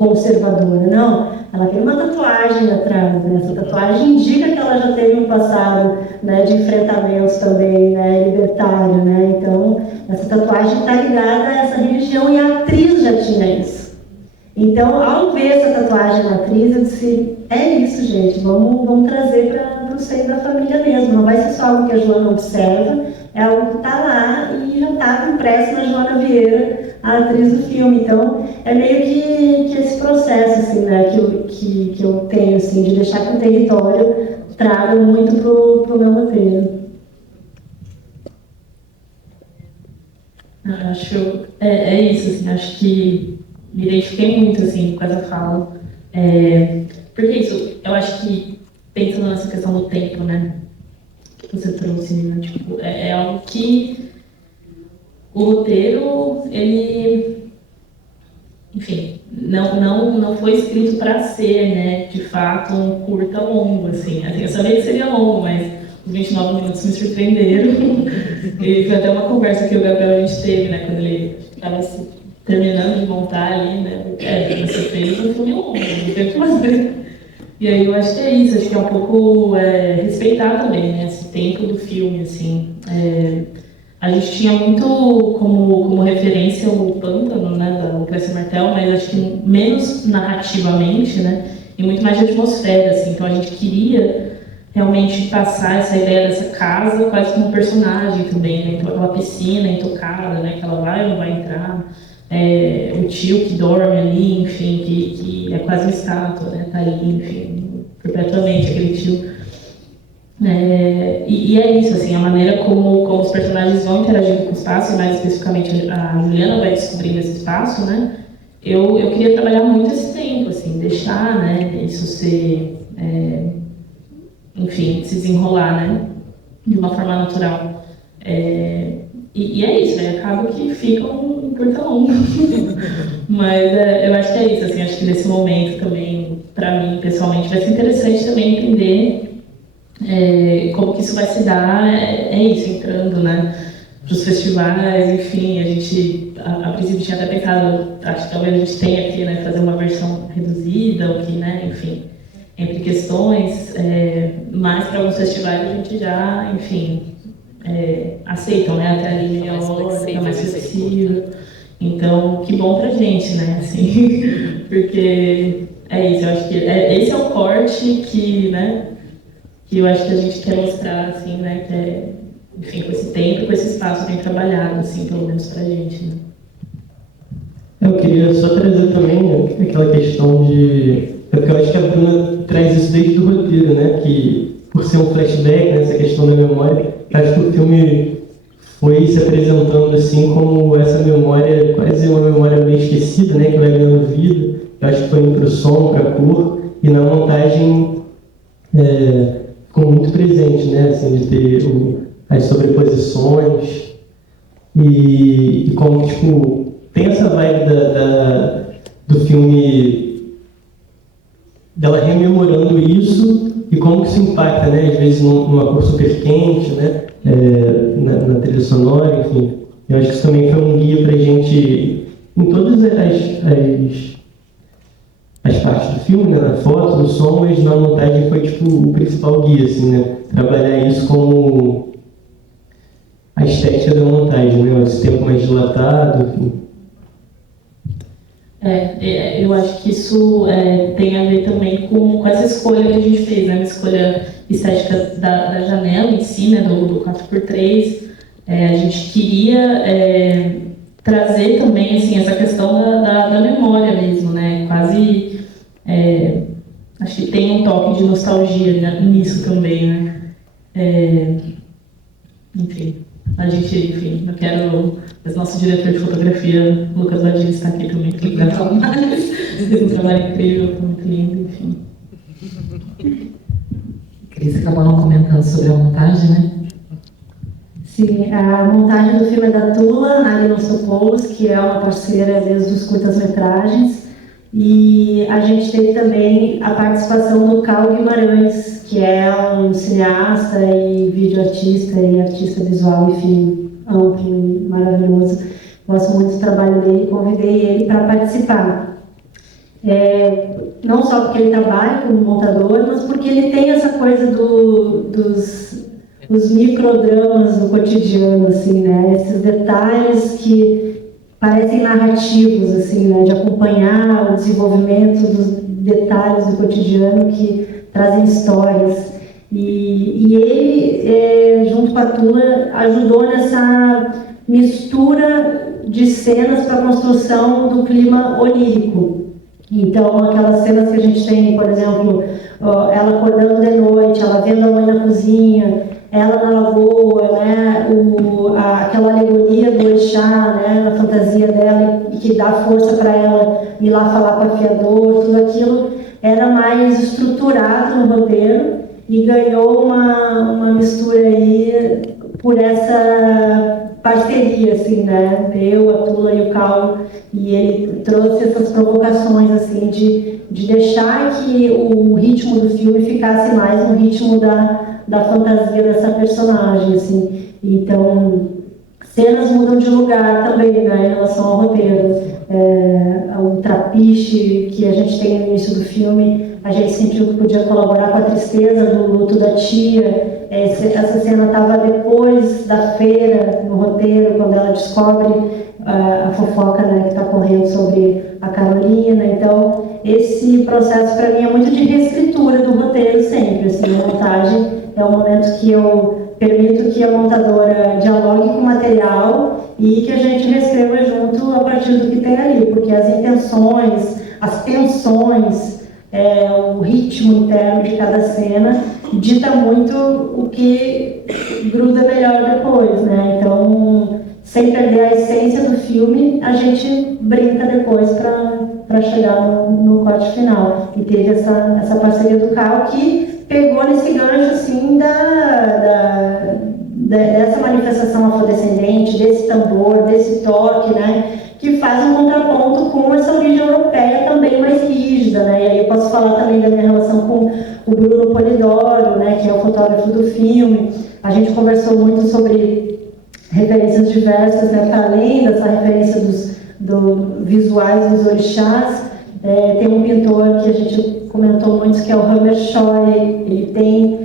conservadora, não. Ela tem uma tatuagem atrás, né? Essa tatuagem indica que ela já teve um passado, né, de enfrentamentos também, né, libertário, né? Então, essa tatuagem está ligada a essa religião e a atriz já tinha isso. Então, ao ver essa tatuagem na atriz, eu disse, é isso, gente, vamos trazer para o seio da família mesmo. Não vai ser só algo que a Joana observa, é algo que está lá e já estava impresso na Joana Vieira, a atriz do filme. Então, é meio que esse processo, assim, né, que eu tenho, assim, de deixar que o território traga muito pro meu roteiro. Acho, isso, assim, acho que me identifiquei muito, assim, com essa fala. Porque isso, eu acho que, pensando nessa questão do tempo, né, que você trouxe, né, tipo, é algo que o roteiro, ele, enfim, não foi escrito para ser, né, de fato, um curta longo, assim, eu sabia que seria longo, mas os 29 minutos me surpreenderam. E foi até uma conversa que o Gabriel a gente teve, né, quando ele estava terminando de montar ali, né, você fez um filme longo, não tem o que fazer. E aí eu acho que é isso, acho que é um pouco respeitar também, né, esse tempo do filme, assim. A gente tinha muito como referência o Pântano, né, da Lucrécia Martel, mas acho que menos narrativamente, né, e muito mais de atmosfera, assim. Então a gente queria realmente passar essa ideia dessa casa quase como um personagem também, né, então aquela piscina intocada, né, que ela vai ou não vai entrar, o tio que dorme ali, enfim, que é quase uma estátua, né, tá ali, enfim, perpetuamente aquele tio. E é isso, assim, a maneira como os personagens vão interagindo com o espaço, e mais especificamente a Juliana vai descobrindo esse espaço, né? Eu queria trabalhar muito esse tempo, assim, deixar, né, isso ser, enfim, se desenrolar, né, de uma forma natural. E é isso, acaba que fica um curta longo. Mas eu acho que é isso, assim, acho que nesse momento também, para mim, pessoalmente, vai ser interessante também entender como que isso vai se dar, isso, entrando, né, para os festivais, enfim, a gente, a princípio tinha até pensado, acho que talvez a gente tenha aqui, né, fazer uma versão reduzida, ou que, né, enfim, entre questões, mas para alguns festivais a gente já, enfim, aceitam, né, até ali meia hora, fica mais flexível. Então, que bom pra gente, né, assim, porque é isso, eu acho que esse é o corte que, né, que eu acho que a gente quer mostrar, assim, né, que enfim, com esse tempo, com esse espaço bem trabalhado, assim, pelo menos pra gente, né. Eu queria só trazer também aquela questão de... Porque eu acho que a Bruna traz isso desde o roteiro, né, que por ser um flashback, né, essa questão da memória, acho que o filme foi se apresentando assim como essa memória, quase uma memória meio esquecida, né, que vai ganhando vida. Eu acho que foi indo para o som, para a cor, e na montagem ficou muito presente, né, assim, de ter as sobreposições e como, tipo, tem essa vibe do filme, dela rememorando isso e como que isso impacta, né, às vezes numa cor super quente, né, na trilha sonora, enfim. Eu acho que isso também foi um guia pra gente em todas as partes do filme, né, na foto, no som, mas na montagem foi tipo o principal guia, assim, né, trabalhar isso como a estética da montagem, né, esse tempo mais dilatado, enfim. Eu acho que isso tem a ver também com essa escolha que a gente fez, né, uma escolha estética da janela em si, né, do 4x3. A gente queria trazer também, assim, essa questão da memória mesmo, né, quase, acho que tem um toque de nostalgia, né, nisso também, né. Enfim, a gente, enfim, eu quero... Mas nosso diretor de fotografia, Lucas Vadilha, está aqui também para falar mais. Fez um trabalho incrível, foi muito lindo, enfim. Cris acabou não comentando sobre a montagem, né? Sim, a montagem do filme é da Tula, Nali Nossopoulos, que é uma parceira desde os curtas-metragens. E a gente teve também a participação do Cal Guimarães, que é um cineasta e videoartista e artista visual, enfim, amplo e maravilhoso. Gosto muito do trabalho dele, convidei ele para participar. Não só porque ele trabalha como montador, mas porque ele tem essa coisa dos microdramas do cotidiano, assim, né? Esses detalhes que parecem narrativos, assim, né? De acompanhar o desenvolvimento dos detalhes do cotidiano que trazem histórias. E ele, junto com a Tula, ajudou nessa mistura de cenas para a construção do clima onírico. Então, aquelas cenas que a gente tem, por exemplo, ela acordando de noite, ela vendo a mãe na cozinha, ela na lagoa, né? Aquela alegoria do Orixá, né? Na fantasia dela, que dá força para ela ir lá falar com o afiador, tudo aquilo era mais estruturado no roteiro e ganhou uma mistura aí por essa parceria, assim, né? Eu, a Tula e o Cal, e ele trouxe essas provocações, assim, de deixar que o ritmo do filme ficasse mais no ritmo da fantasia dessa personagem, assim. Então, cenas mudam de lugar também, né, em relação ao roteiro. O trapiche que a gente tem no início do filme, a gente sentiu que podia colaborar com a tristeza do luto da tia. Essa cena estava depois da feira, no roteiro, quando ela descobre a fofoca, né, que está correndo sobre a Carolina. Então, esse processo para mim é muito de reescritura do roteiro sempre. Assim, a montagem é o momento que eu permito que a montadora dialogue com o material e que a gente reescreva junto a partir do que tem ali, porque as intenções, as tensões, o ritmo interno de cada cena dita muito o que gruda melhor depois, né? Então, sem perder a essência do filme, a gente brinca depois para chegar no corte final. E teve essa parceria do Cal que pegou nesse gancho assim dessa manifestação afrodescendente, desse tambor, desse toque, né? Que faz um contraponto com essa origem europeia também mais rígida, né? E aí eu posso falar também da minha relação com o Bruno Polidoro, né? Que é o fotógrafo do filme. A gente conversou muito sobre referências diversas, né? Para além dessa referência dos visuais dos orixás, tem um pintor que a gente comentou muito, que é o Hammershøi. Ele tem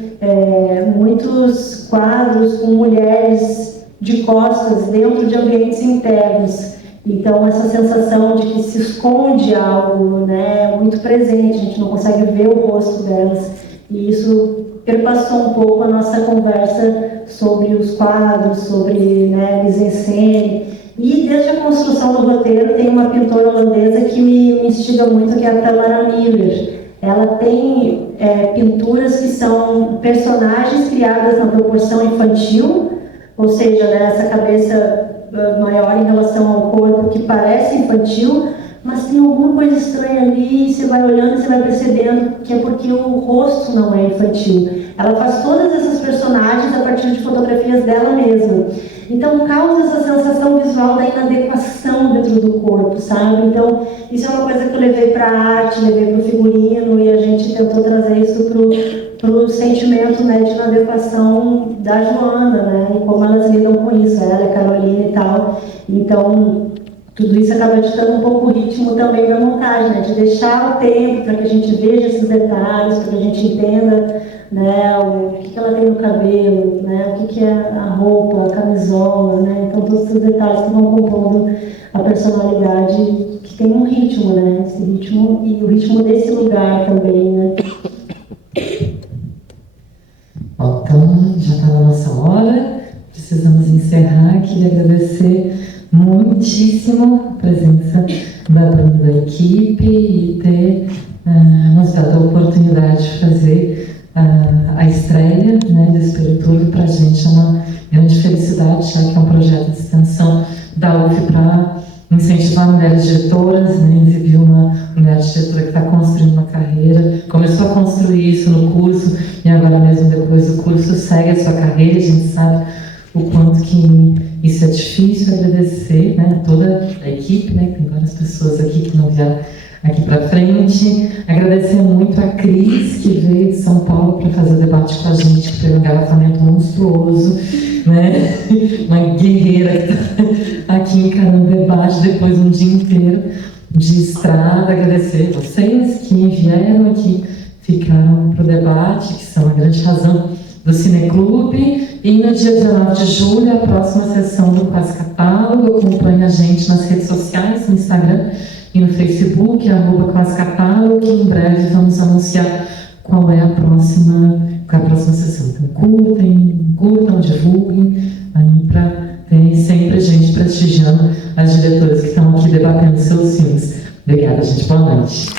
muitos quadros com mulheres de costas dentro de ambientes internos. Então, essa sensação de que se esconde algo, né, é muito presente, a gente não consegue ver o rosto delas. E isso perpassou um pouco a nossa conversa sobre os quadros, sobre, né, mise-en-scène. E desde a construção do roteiro tem uma pintora holandesa que me instiga muito, que é a Tamara Miller. Ela tem pinturas que são personagens criadas na proporção infantil, ou seja, né, essa cabeça maior em relação ao corpo que parece infantil, mas tem alguma coisa estranha ali, você vai olhando e você vai percebendo que é porque o rosto não é infantil. Ela faz todas essas personagens a partir de fotografias dela mesma. Então causa essa sensação visual da inadequação dentro do corpo, sabe? Então isso é uma coisa que eu levei para a arte, levei para o figurino, e a gente tentou trazer isso para o sentimento, né, de inadequação da Joana, né? E como elas lidam com isso, ela, a Carolina e tal. Então tudo isso acaba ditando um pouco o ritmo também da montagem, né? De deixar o tempo para que a gente veja esses detalhes, para que a gente entenda, né, o que ela tem no cabelo, né, o que é a roupa, a camisola, né? Então todos esses detalhes que vão compondo a personalidade, que tem um ritmo, né? Esse ritmo e o ritmo desse lugar também, né? Bom, então já está na nossa hora, precisamos encerrar. Queria agradecer muitíssimo a presença da Bruna, da equipe, e ter nos dado a oportunidade de fazer a estreia, né, do Espelho Turvo. Para a gente é uma grande felicidade, já que é um projeto de extensão da UF para incentivar mulheres diretoras, né, e viu uma mulher diretora que está construindo uma carreira, começou a construir isso no curso e agora mesmo depois do curso segue a sua carreira. A gente sabe o quanto que isso é difícil. Agradecer, né, a toda a equipe, né, que tem várias pessoas aqui que não vieram aqui para frente. Agradecer muito a Cris, que veio de São Paulo para fazer o debate com a gente, que teve um engarrafamento monstruoso, né? Uma guerreira que está aqui encarando o debate depois de um dia inteiro. de estrada, agradecer vocês que vieram aqui, ficaram para o debate, que são a grande razão do Cineclube. E no dia 19 de julho, a próxima sessão do Quase Catálogo. Acompanhe a gente nas redes sociais, no Instagram e no Facebook, @Quase Catálogo, que em breve vamos anunciar qual é a próxima sessão. Então, curtam, divulguem, aí para ter sempre gente prestigiando as diretoras que estão aqui debatendo seus filmes. Obrigada, gente. Boa noite.